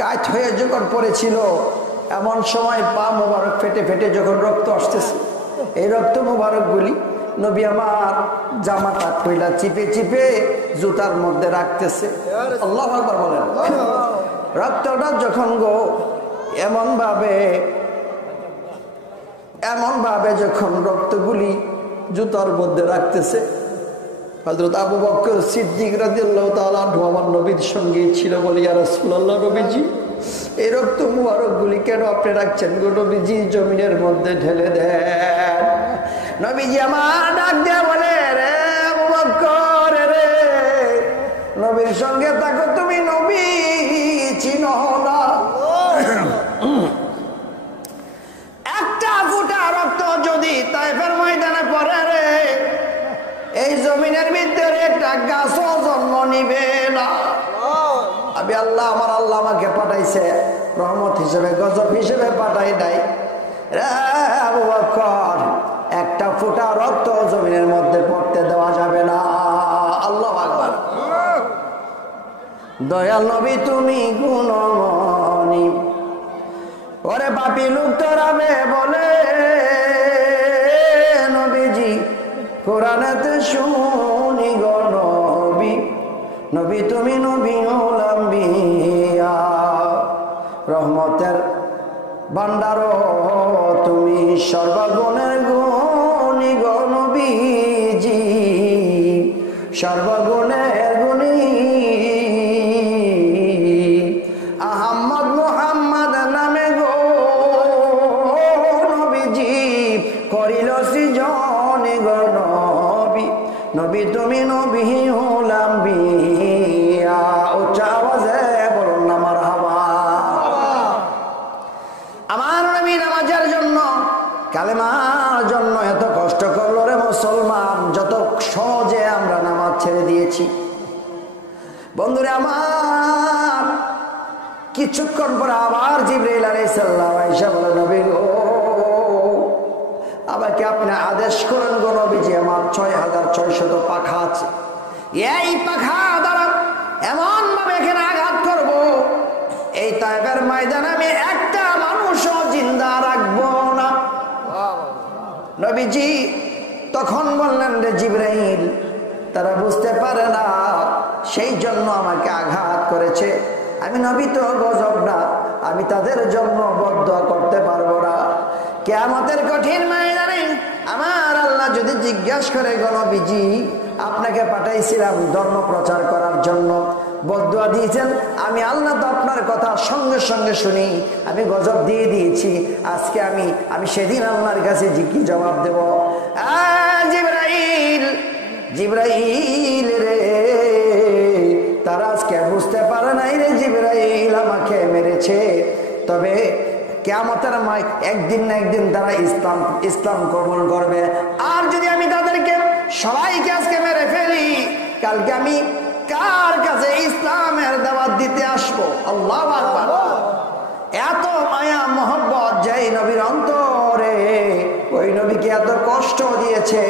কাজ হয়ে যখন পড়েছিল, এমন সময় পা মোবারক ফেটে ফেটে যখন রক্ত আসতেছে, এই রক্ত মোবারক গুলি নবী আমার জামাটা কইলা চিপে চিপে জুতার মধ্যে রাখতেছে। আল্লাহু আকবার বলেন। রক্তটা যখন গো এমন ভাবে যখন রক্তগুলি জুতার মধ্যে রাখতেছে, হযরত আবু বকর সিদ্দিক রাদিয়াল্লাহু তাআলা আমার নবীর সঙ্গে ছিল, বলি ইয়া রাসূলুল্লাহ, নবীজি এই রক্ত মুবারক গুলি কেন আপনি রাখছেন গো নবীজি? জমিনের মধ্যে ঢেলে দেন। নবীজি আমার ডাক দিয়ে বলে, রে আবু বকর রে, নবীর সঙ্গে থাকো, তুমি নবী চিনো না। একটা ফোঁটা রক্ত যদি তায়েফের ময়দানে পড়ে রে, এই জমিনের ভিতরে একটা গাছও জন্ম নিবে না। আমি আল্লাহ, আমার আল্লাহ আমাকে পাঠাইছে রহমত হিসেবে, গজব হিসেবে পাঠাই নাই। আবু বকর, একটা ফোঁটা রক্ত জমিনের মধ্যে পড়তে দেওয়া যাবে না। আল্লাহু আকবার। দয়াল নবী তুমি গুণমণি, ওরে পাপী লোক তোরাবে বলে নবীজি কোরআনেতে শুনি গো নবী, নবী তুমি নবীউল আম্বিয়া, রহমতের ভান্ডার তুমি, সর্বগুণের গুণী গো নবীজি, সর্বগুণের গুণী। আহম্মদ মুহাম্মদ নামে গো নবীজি করিল সৃজন গো নবী, নবী তুমি নবীউল আম্বিয়া। উচ্চ আওয়াজে বলুন না মারহাবা। আমার নবী নামাজের জন্য, কালেমার জন্য এত কষ্ট করলো রে মুসলমান, যত সহজে আমরা নামাজ ছেড়ে দিয়েছি। বন্ধুরা আমার, কিছুক্ষণ পরে আবার জিবরাইল আলাইহিস সালাম আয়েশা বলে, নবী গো আমাকে আপনি আদেশ করেন গো নবীজি, আমার ৬৬০০ পাখা আছে, এই পাখা দ্বারা এমন ভাবে এখানে আঘাত করব, এই তায়েফের ময়দানে আমি একটা মানুষও জিন্দা রাখবো না। নবীজি তখন বললেন, রে জিবরাইল, তারা বুঝতে পারে না, সেই জন্য আমাকে আঘাত করেছে। আমি নবী তো গজব না, আমি তাদের জন্য বদদুয়া করতে পারবো না। কিয়ামতের কঠিন ময়দানে আমার আল্লাহ যদি জিজ্ঞাসা করে, গো নবীজি আপনাকে পাঠাইছিলাম ধর্ম প্রচার করার জন্য, বদদুয়া দিয়েছেন, আমি আল্লাহ তো আপনার কথা সঙ্গে সঙ্গে শুনি, আমি গজব দিয়ে দিয়েছি, আজকে আমি সেদিন আল্লাহর কাছে কি জবাব দেব? জিবরাইল, জিবরাইল রে, তারা আজকে বুঝতে পারে নাই রে জিবরাইল আমাকে মেরেছে, তবে কিয়ামতের একদিন না একদিন তারা ইসলাম কবুল করবে। আর যদি আমি তাদেরকে সবাইকে আজকে মেরে ফেলি, কালকে আমি কার কাছে ইসলামের দাওয়াত দিতে আসবো? আল্লাহু আকবার। এত মায়া মোহব্বত যেই নবীর অন্তরে, ওই নবীকে এত কষ্ট দিয়েছে,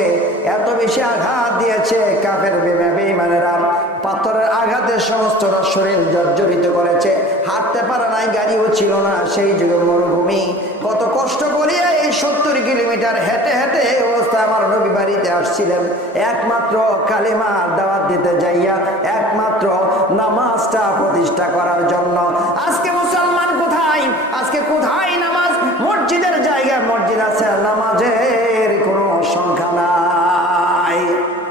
এত বেশি আঘাত দিয়েছে, কাফের বেঈমানেরা পাথরের আঘাতে সমস্ত শরীর জর্জরিত করেছে, হাঁটতে পারে নাই, গাড়িও ছিল না সেই যুগে, মরুভূমি, কত কষ্ট করিয়ে এই ৭০ কিলোমিটার হেঁটে হেঁটে এই অবস্থায় আমার নবী বাড়িতে আসছিলেন, একমাত্র কালিমার দাওয়াত দিতে যাইয়া, একমাত্র নামাজটা প্রতিষ্ঠা করার জন্য। আজকে মুসলমান কোথায়? আজকে কোথায় নামাজ? মসজিদের জায়গায় মসজিদ আছে, নামাজের কোনো সংখ্যা নাই।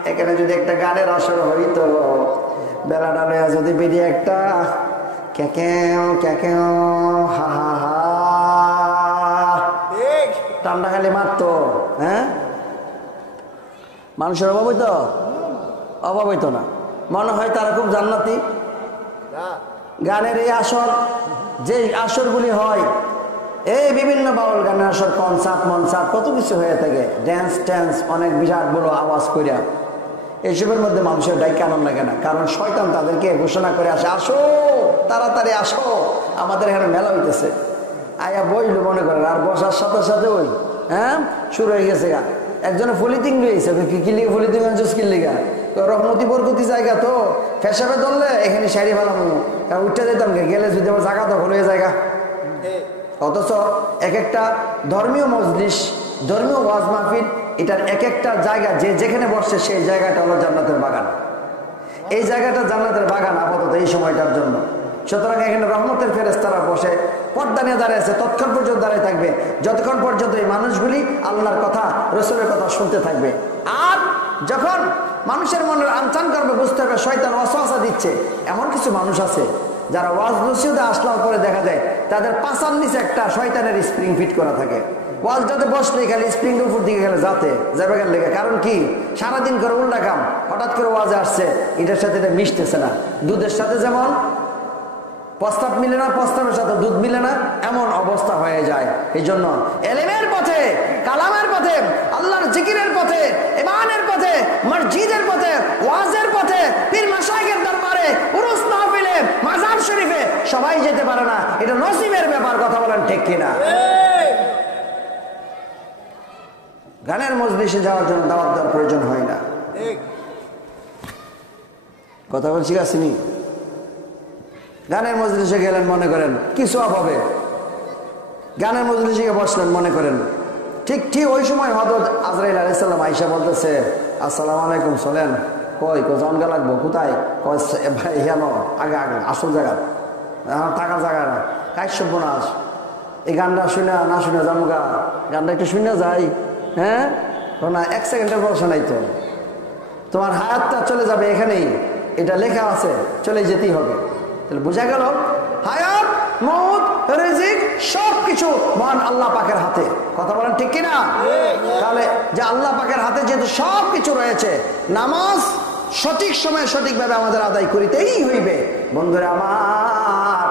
এখানে যদি একটা গানের আসর হইতো, বেলাটা লয়া যদি বেরিয়ে একটা ক্যাকেও ক্যাকেও হা হা হা টান্ডা খালি মারতো, হ্যাঁ, মানুষের অভাব হইতো? অভাব হইতো না। মনে হয় তারা খুব জান্নাতি। গানের এই আসর, যে আসরগুলি হয়, এই বিভিন্ন বাউল গানের আসর, কনসার্ট মনসার্ট কত কিছু হয়ে থাকে, ড্যান্স ট্যান্স, অনেক বিরাট বড় আওয়াজ করিয়া, এইসবের মধ্যে মানুষের ডাইকে আনন্দ লাগে না, কারণ শয়তান তাদেরকে ঘোষণা করে আসে, আসো তাড়াতাড়ি আসো, আমাদের এখানে মেলা হইতেছে। আয়া বইলো মনে করেন, আর বসার সাথে সাথে ওই শুরু হয়ে গেছে গা। একজনে ফলিতিং রয়েছে, কি লিগে ফলিতিং আনছিস, কি লিগা? রহমতি বরকতি জায়গা তো, ফেসাবে ধরলে এখানে সারি ফেলাম, উঠতে যেতাম গেলে যদি আমার জায়গা দখল হয়ে জায়গা। অথচ এক একটা ধর্মীয় মজলিস, ধর্মীয় ওয়াজ মাহফিল, এটার এক একটা জায়গা, যে যেখানে বসছে সেই জায়গাটা হলো জান্নাতের বাগান। এই জায়গাটা জান্নাতের বাগান আপাতত এই সময়টার জন্য। সুতরাং এখানে রহমতের ফেরেশতারা বসে পর্দা নিয়ে দাঁড়িয়ে আছে, তৎক্ষণ পর্যন্ত দাঁড়িয়ে থাকবে যতক্ষণ পর্যন্ত এই মানুষগুলি আল্লাহর কথা রসুলের কথা শুনতে থাকবে। আর যখন মানুষের মনের আনচান করবে, বুঝতে হবে শয়তান ওয়াসওয়াসা দিচ্ছে। এমন কিছু মানুষ আছে যারা ওয়াজ নসিহতে আসলার পরে দেখা যায় তাদের পাছার নিচে একটা শয়তানের স্প্রিং ফিট করা থাকে। ওয়াজটাতে বসলে খালি স্প্রিং উপর দিকে গেলে যাবে গেলে লেগে, কারণ কি সারাদিন করে উল্টা কাম, হঠাৎ করে ওয়াজে আসছে, এটার সাথে এটা মিশতেছে না। দুধের সাথে যেমন প্রস্তাব মিলে না, প্রস্তাবের সাথে দুধ মিলে না, এমন অবস্থা হয়ে যায়। এই জন্য এলেমের পথে, কালামের পথে, আল্লাহর জিকিরের পথে, ইমানের পথে, মসজিদের পথে, ওয়াজের পথে, পীর মাশায়েখের দরবারে, উরুস মাহফিলে, মাজার শরীফে সবাই যেতে পারে না। এটা নসিবের ব্যাপার। কথা বলেন ঠিক কিনা? গানের মজলিসে যাওয়ার জন্য দাওয়াত দেওয়ার প্রয়োজন হয় না। কথা বলছি আসেনি? গানের মজলিসে গেলেন, মনে করেন কিছু হবে, গানের মজলিসে বসলেন, মনে করেন ঠিক ওই সময় হযরত আজরাইল আলাইহিস সালাম আয়েশা বলতেছে, আসসালামু আলাইকুম, চলেন। কই জানগা লাগবো? কোথায়? ভাই হেনো আগে আসল জায়গা, থাকার জায়গা না, কাশ্যপ বোনাস। এই গানটা শুনে না শুনে জামুগা, গানটা একটু শুনে যাই। হ্যাঁ না, 1 সেকেন্ডের ভরসা নাই তো, তোমার হায়াতটা চলে যাবে এখানেই, এটা লেখা আছে, চলে যেতেই হবে। তাহলে বোঝা গেল হায়াত, মউত, রিজিক সবকিছু মহান আল্লাহ পাকের হাতে। কথা বলেন ঠিক কিনা? তাহলে যে আল্লাহ পাকের হাতে যেহেতু সবকিছু রয়েছে, নামাজ সঠিক সময়ে সঠিকভাবে আমাদের আদায় করিতেই হইবে। বন্ধুরা আমার,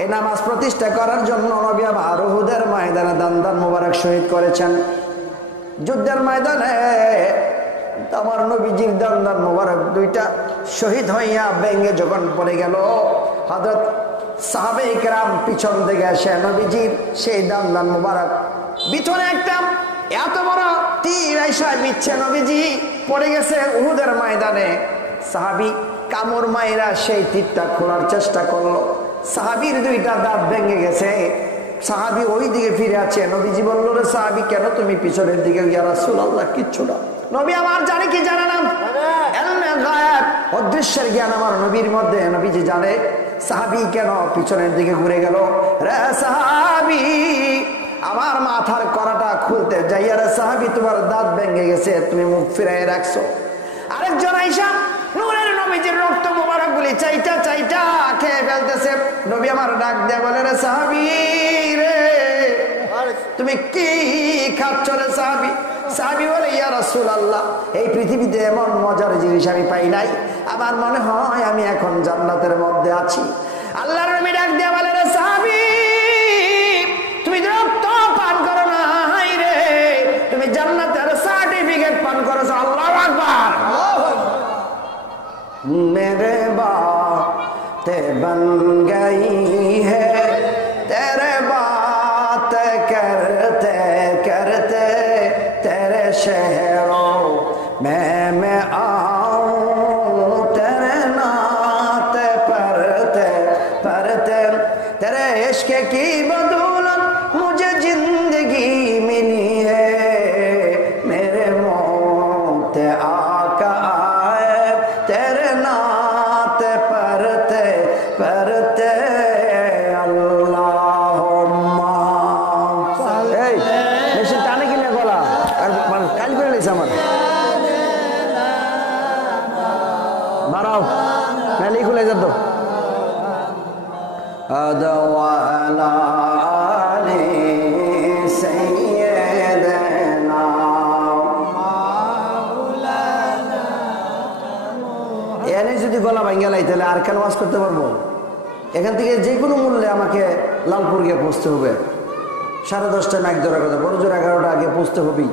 এই নামাজ প্রতিষ্ঠা করার জন্য নবী আমার উহুদের ময়দানে দান মোবারক শহীদ করেছেন। যুদ্ধের ময়দানে আমার নবীজির দান মোবারক দুইটা শহীদ হইয়া ভেঙে যখন পড়ে গেল, হযরত সাহাবায়ে কেরাম পিছন থেকে এসে নবীজির সেই দান মোবারক পিছনে একটা এত বড় তীর আইসা বিচ্ছে, নবীজি পড়ে গেছে উহুদের ময়দানে। সাহাবী কামড় মাইরা সেই তীরটা খোলার চেষ্টা করলো, সাহাবীর দুইটা দাঁত ভেঙে গেছে। সাহাবী ওই দিকে ফিরে আছে, নবীজি বলল, রে সাহাবী কেন তুমি পিছনের দিকে? ইয়া রাসূলুল্লাহ কিচ্ছু না। নবী আমার জানে কি জানে না? ইলমে গায়ব, অদৃশ্যের জ্ঞান আমার নবীর মধ্যে। নবীজি জানে সাহাবী কেন পিছনের দিকে ঘুরে গেল। রে সাহাবী, আমার মাথার কড়াটা খুলতে যাইয়া, রে সাহাবী তোমার দাঁত ভেঙে গেছে, তুমি মুখ ফিরাই রাখছো। আরেকজন আইসা নূরের নবীজির রক্ত মোবারক গুলি চাইটা খেয়ে ফেলতেছে। নবী আমার ডাক দেয়া বলে, রে সাহাবী রে, তুমি কি খাচ্ছ রে সাহাবী? সাহাবী বলে, ইয়া রাসূলুল্লাহ, এই পৃথিবীতে এমন মজার জিনিস আমি পাই নাই, আমার মনে হয় আমি এখন জান্নাতের মধ্যে আছি। আল্লাহর নবী ডাক দেয়া বলে, রে সাহাবী, তুমি রক্ত পান করো না, হাই রে, তুমি জান্নাতের সার্টিফিকেট পান করেছো। আল্লাহু আকবার। मेरे बातें बन गई है तेरे बात करते करते तेरे शहरों में आऊं, तेरे नात पढ़ते पढ़ते तेरे इश्क की बदौलत मुझे जिंदगी मिली है। मेरे मौत आका आए तेरे नात पढ़ते पढ़ते अल्लाहुम्मा। এই মেশিন টানে কিনে গলা আর কাল করে লাইছে আমার, বাড়াও নালি খুলে যা তো। আদওয়ালা আলি সাইয়্যিদানা এনে যদি গলা ভাঙ্গা লাই তাহলে আর কেন ওয়াজ করতে পারবো? এখান থেকে যে কোনো মূল্যে আমাকে লালপুর গিয়ে পৌঁছতে হবে। 10:30 এক জোড়া কথা, বড় জোর 11টা আগে পৌঁছতে হবেই।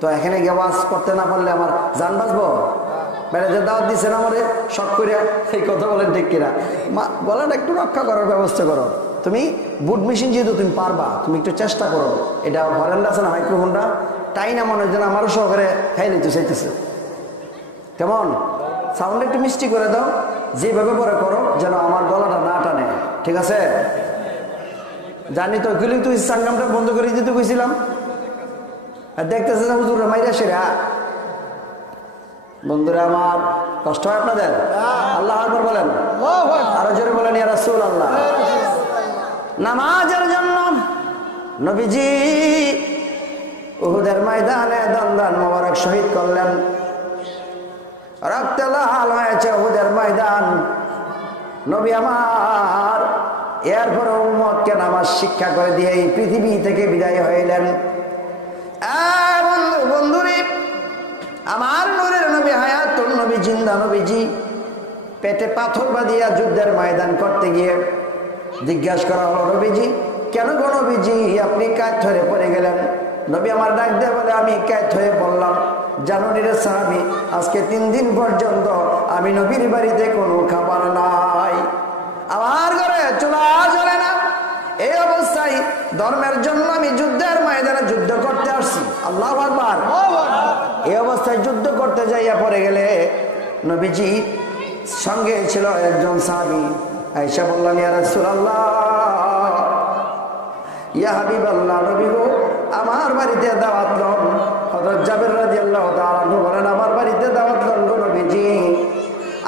তো এখানে গিয়ে ওয়াজ করতে না পারলে আমার জান বাঁচবো? বেড়াতে দাওয়াত দিচ্ছেন আমারে শখ করিয়া, এই কথা বলেন ঠিক কিনা? গলাটা একটু রক্ষা করার ব্যবস্থা করো। তুমি বুট মেশিন যেহেতু তুমি পারবা, তুমি একটু চেষ্টা করো। এটা হরেন্ডা আছে না, মাইক্রোফোনটা টাই না মনে হয় যেন আমারও সহকারে খাই নিতে চাইতেছে। কেমন সাউন্ড একটু মিষ্টি করে দাও, যেভাবে পরে করো যেন আমার গলাটা না টানে, ঠিক আছে? জানি তো গেলি তুই সাংগামটা বন্ধ করে দিতে কইছিলাম, আর দেখতেছে না হুজুর মাইরা সেরা। বন্ধুরা আমার, কষ্ট হয় আপনাদের? আল্লাহু আকবার বলেন, আরো জোরে বলেন ইয়া রাসূলুল্লাহ। নামাজের জন্য নবীজি উহুদের ময়দানে দন্দন মোবারক শহীদ করলেন। রক্তে লাল হয়েছে উহুদের ময়দান। নবী আমার এরপরে উম্মতকে নামাজ শিক্ষা করে দিয়ে এই পৃথিবী থেকে বিদায় হইলেন। বন্ধুরে আমার নূরের নবী, হায়াতুন নবী, জিন্দা নবীজি পেটে পাথর বাঁধিয়া যুদ্ধের ময়দান করতে গিয়ে জিজ্ঞাসা করা হলো, নবীজি কেন গো নবীজি আপনি কাত হয়ে পড়ে গেলেন? নবী আমার ডাক দিয়ে বলে, আমি কাত হয়ে বললাম, জানো রে সাহাবী, আজকে 3 দিন পর্যন্ত আমি নবীর বাড়িতে কোনো খাবার নাই, আমার ঘরে চুলা জ্বলে না। এই অবস্থায় ধর্মের জন্য আমি যুদ্ধের ময়দানে যুদ্ধ করতে আসছি। আল্লাহু আকবার। এই অবস্থায় যুদ্ধ করতে যাইয়া পড়ে গেলে নবীজি সঙ্গে ছিল একজন সাহাবী। আয়েশা বললেন, ইয়া রাসূলুল্লাহ, ইয়া হাবিবাল্লাহ, নবী গো আমার বাড়িতে দাওয়াত লন। হযরত জাবের রাদিয়াল্লাহু তাআলা বলেন, আমার বাড়িতে দাওয়াত লন গো নবীজি,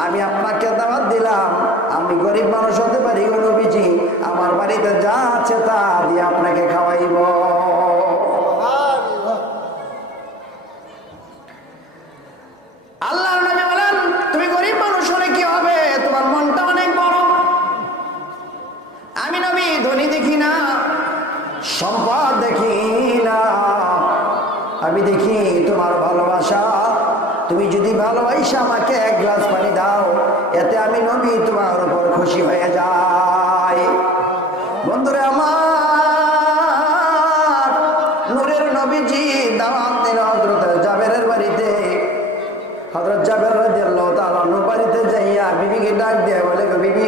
আমি আপনাকে দাওয়াত দিলাম, আমি গরিব মানুষ হতে পারি গো নবীজি, আমার বাড়িতে যা আছে তা দিয়ে আপনাকে খাওয়াইব। আল্লাহর নবী বলেন, তুমি গরিব মানুষ হলে কি হবে, তোমার মনটা অনেক বড়। আমি নবী ধনী দেখি না, সম্পদ দেখি না, আমি দেখি তোমার ভালোবাসা। তুমি যদি ভালোবাসা আমাকে 1 গ্লাস পানি দাও, এতে আমি নবী তোমার উপর খুশি হয়ে যাই। বন্ধুরা আমার নূরের নবীজি দাওয়াত দিল হযরত জাবেরের বাড়িতে। হযরত জাবের রাদিয়াল্লাহু তাআলা বাড়িতে যাইয়া বিবিকে ডাক দিয়ে বলে, বিবি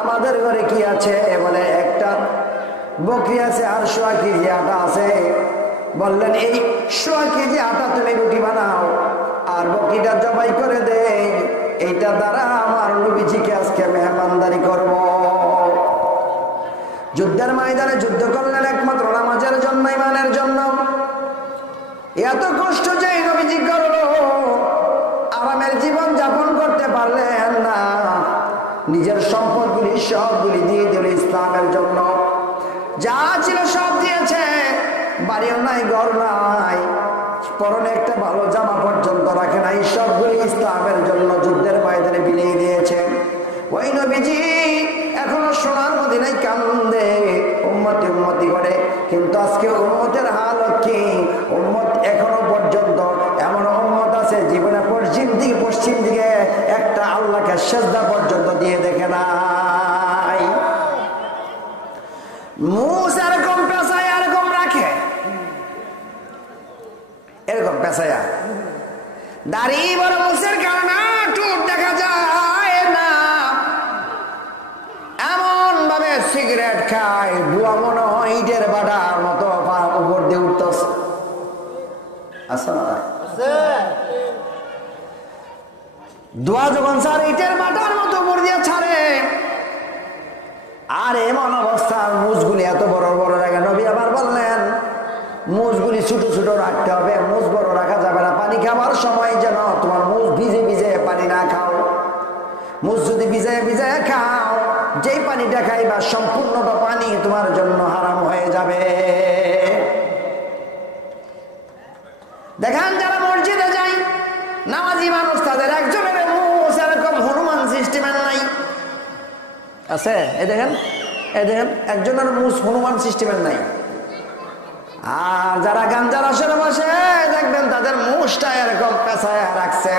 আমাদের ঘরে কি আছে? বলে একটা বকরি আছে আর 100 কেজি আটা আছে। বললেন, এই 100 কেজি আটা তুমি রুটি বানাও আর বকরিটা জবাই করে দেই, এইটা দ্বারা আমার নবীজিকে আজকে মেহমানদারি করব। যুদ্ধের ময়দানে যুদ্ধ করলেন একমাত্র নামাজের জন্য, ইমানের জন্য। এত কষ্ট যে নবীজি করলো, আরামের জীবন যাপন করতে পারলেন না, নিজের সম্পদগুলি সবগুলি দিয়ে দিল ইসলামের জন্য। যা ছিল সব দিয়েছে, বাড়িও নাই, ঘর নাই, পরনে একটা ভালো জামা পর্যন্ত রাখে নাই, সবগুলি ইসলামের জন্য যুদ্ধের ময়দানে বিলিয়ে দিয়েছে। ওই নবীজি এখনো সোনার মদিনায় কান্দে, উম্মতি উম্মতি করে। কিন্তু আজকে উম্মতের হাল কি? উম্মত এখনো পর্যন্ত এমন উম্মত আছে জীবনে পশ্চিম দিকে একটা আল্লাহকে সিজদা পর্যন্ত দিয়ে দেখে নাই। মুসা এরকম পেশায় এরকম রাখে, এরকম পেশায়া দাড়ি বড় মুসের কারণে টুট দেখা যায় না, এমন ভাবে সিগারেট খায়, ধোয়া মনে হয় ইটের বাটার মতো উপর দিয়ে উঠতেছে। আছে না? ধোয়া যখন ছাড়ে ইটের বাটার মতো উপর দিয়ে ছাড়ে। আর এমন অবস্থা, মুজগুলি এত বড় বড় রাখে। নবী আবার বললেন, মুজগুলি ছোট ছোট রাখতে হবে, মুজ বড় রাখা যাবে না। পানি খাবার সময় যেন তোমার মুজ ভিজে ভিজে পানি না খাও। মুজ যদি ভিজায় ভিজায় খাও, যেই পানিটা খাইবা সম্পূর্ণটা পানি তোমার জন্য হারাম হয়ে যাবে। দেখেন যারা মসজিদে যায়, নামাজি মানুষ, তাদের একজনের মুজ এরকম হনুমান সিস্টেমের নাই, আছে? এই দেখেন একজনের মুজ হনুমান সিস্টেমের নাই। আর যারা গাঞ্জার আসরে বসে দেখবেন তাদের মুখটা এরকম পেঁচায় রাখছে।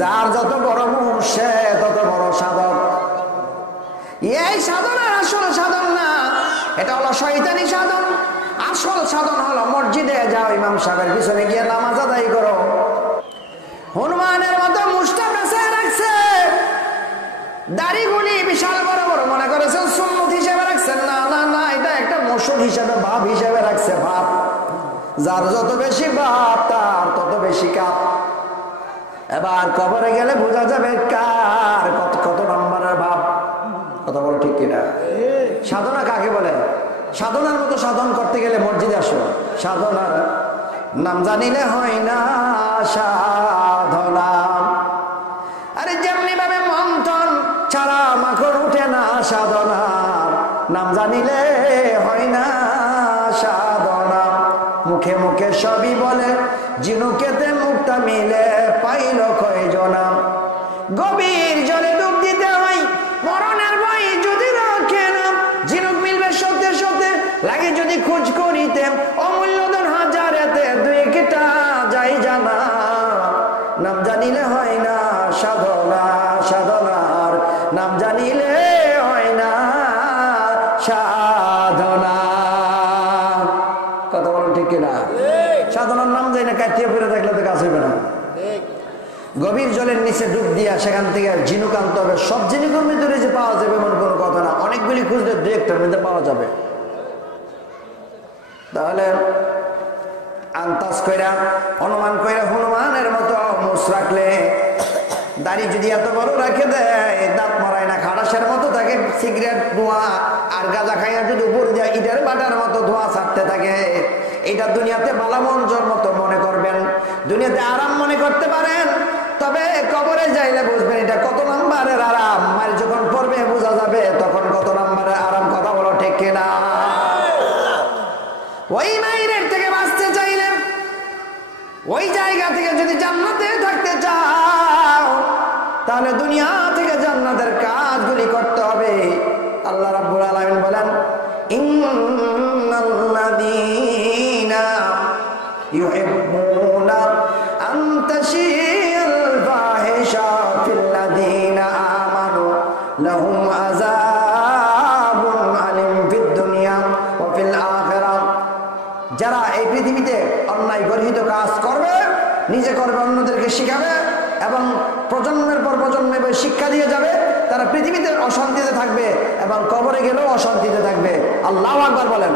যার যত বড় মুখ সে তত বড় সাধক। এই সাধনের আসল সাধন না, এটা হলো শয়তানি সাধন। আসল সাধন হলো মসজিদে যাও, ইমাম সাহেবের পিছনে গিয়ে নামাজ আদায় করো। হনুমানের মতো মুখটা পেঁচায় রাখছে, দাড়িগুলি বিশাল বড় বড় মনে করেছেন সুন্নত হিসেবে রাখছেন। না না না, এটা একটা মসুর হিসেবে, ভাব হিসেবে রাখছে। ভাব, যার যত বেশি ভাব তার তত বেশি কাপ। এবার কবরে গেলে বোঝা যাবে কার কত নম্বরের ভাব। কথা বলো ঠিক কিনা? সাধনা কাকে বলে? সাধনার মতো সাধন করতে গেলে মসজিদে আসো। সাধনার নাম জানিলে হয় না সাধনা। সাধনার, নাম জানিলে হয় না সাধনা। মুখে মুখে সবই বলে, ঝিনুকেতে মুক্তা মিলে পাইল কয়জনা। গভীর জলে ডুব দিতে হয়, মরণের ভয় যদি রাখে না। ঝিনুক মিলবে সত্যে সত্যে, লাগে যদি খোঁজ করিতে, অমূল্য ধন হাজারেতে দুই একটা যাই জানা। নাম জানিলে হয় না সাধনা, সাধনার নাম জানিলে হয় না সাধনা। কথা বলো ঠিক কিনা? সাধনার নাম যাই না, কাটিয়ে ফিরে থাকলে তো কাজ হইবে না। গভীর জলের নিচে ডুব দিয়া সেখান থেকে ঝিনুক আনতে হবে। সব ঝিনুকের ভিতরে যে পাওয়া যাবে এমন কোনো কথা না, অনেকগুলি খুঁজলে দু একটার মধ্যে পাওয়া যাবে। তাহলে আন্তাজ কইরা, অনুমান কইরা, হনুমানের মতো মুছ রাখলে, দাড়ি যদি এত বড় রাখে দেয়, দাঁত মরায় না, খাটাসের মতো থাকে, সিগারেট ধোঁয়া আর গাঁজা খাইয়া যদি উপর দিয়ে ইটার বাটার মতো ধোঁয়া ছাড়তে থাকে, এটা দুনিয়াতে বালা মঞ্জর মতো মনে করবেন, দুনিয়াতে আরাম মনে করতে পারেন, তবে কবরে যাইলে বুঝবেন এটা কত নাম্বারের আরাম। মার যখন পড়বে বোঝা যাবে তখন কত নাম্বারের আরাম। কথা বলো ঠিক কিনা? ওই মাইরের থেকে বাঁচতে চাইলে, ওই জায়গা থেকে যদি জান্নাতে থাকতে চাও, তাহলে দুনিয়া থেকে জান্নাতের কাজগুলি করতে হবে। আল্লাহ রাব্বুল আলামিন বলেন, ইন্নাল্লাযীনা ইউহিব্বুনা আন তাশিয়াল ফাহিশা ফিল্লাযীনা আমানু লাহুম আযাবুন আলিম ফিদ দুনিয়া ওয়া ফিল আখিরাহ। যারা এই পৃথিবীতে অন্যায় গর্হিত কাজ করবে, নিজে করবে, অন্যদেরকে শিখাবে এবং প্রজন্মের পর প্রজন্মে শিক্ষা দিয়ে যাবে, তারা পৃথিবীতে অশান্তিতে থাকবে এবং কবরে গেলেও অশান্তিতে থাকবে। আল্লাহু আকবার বলেন।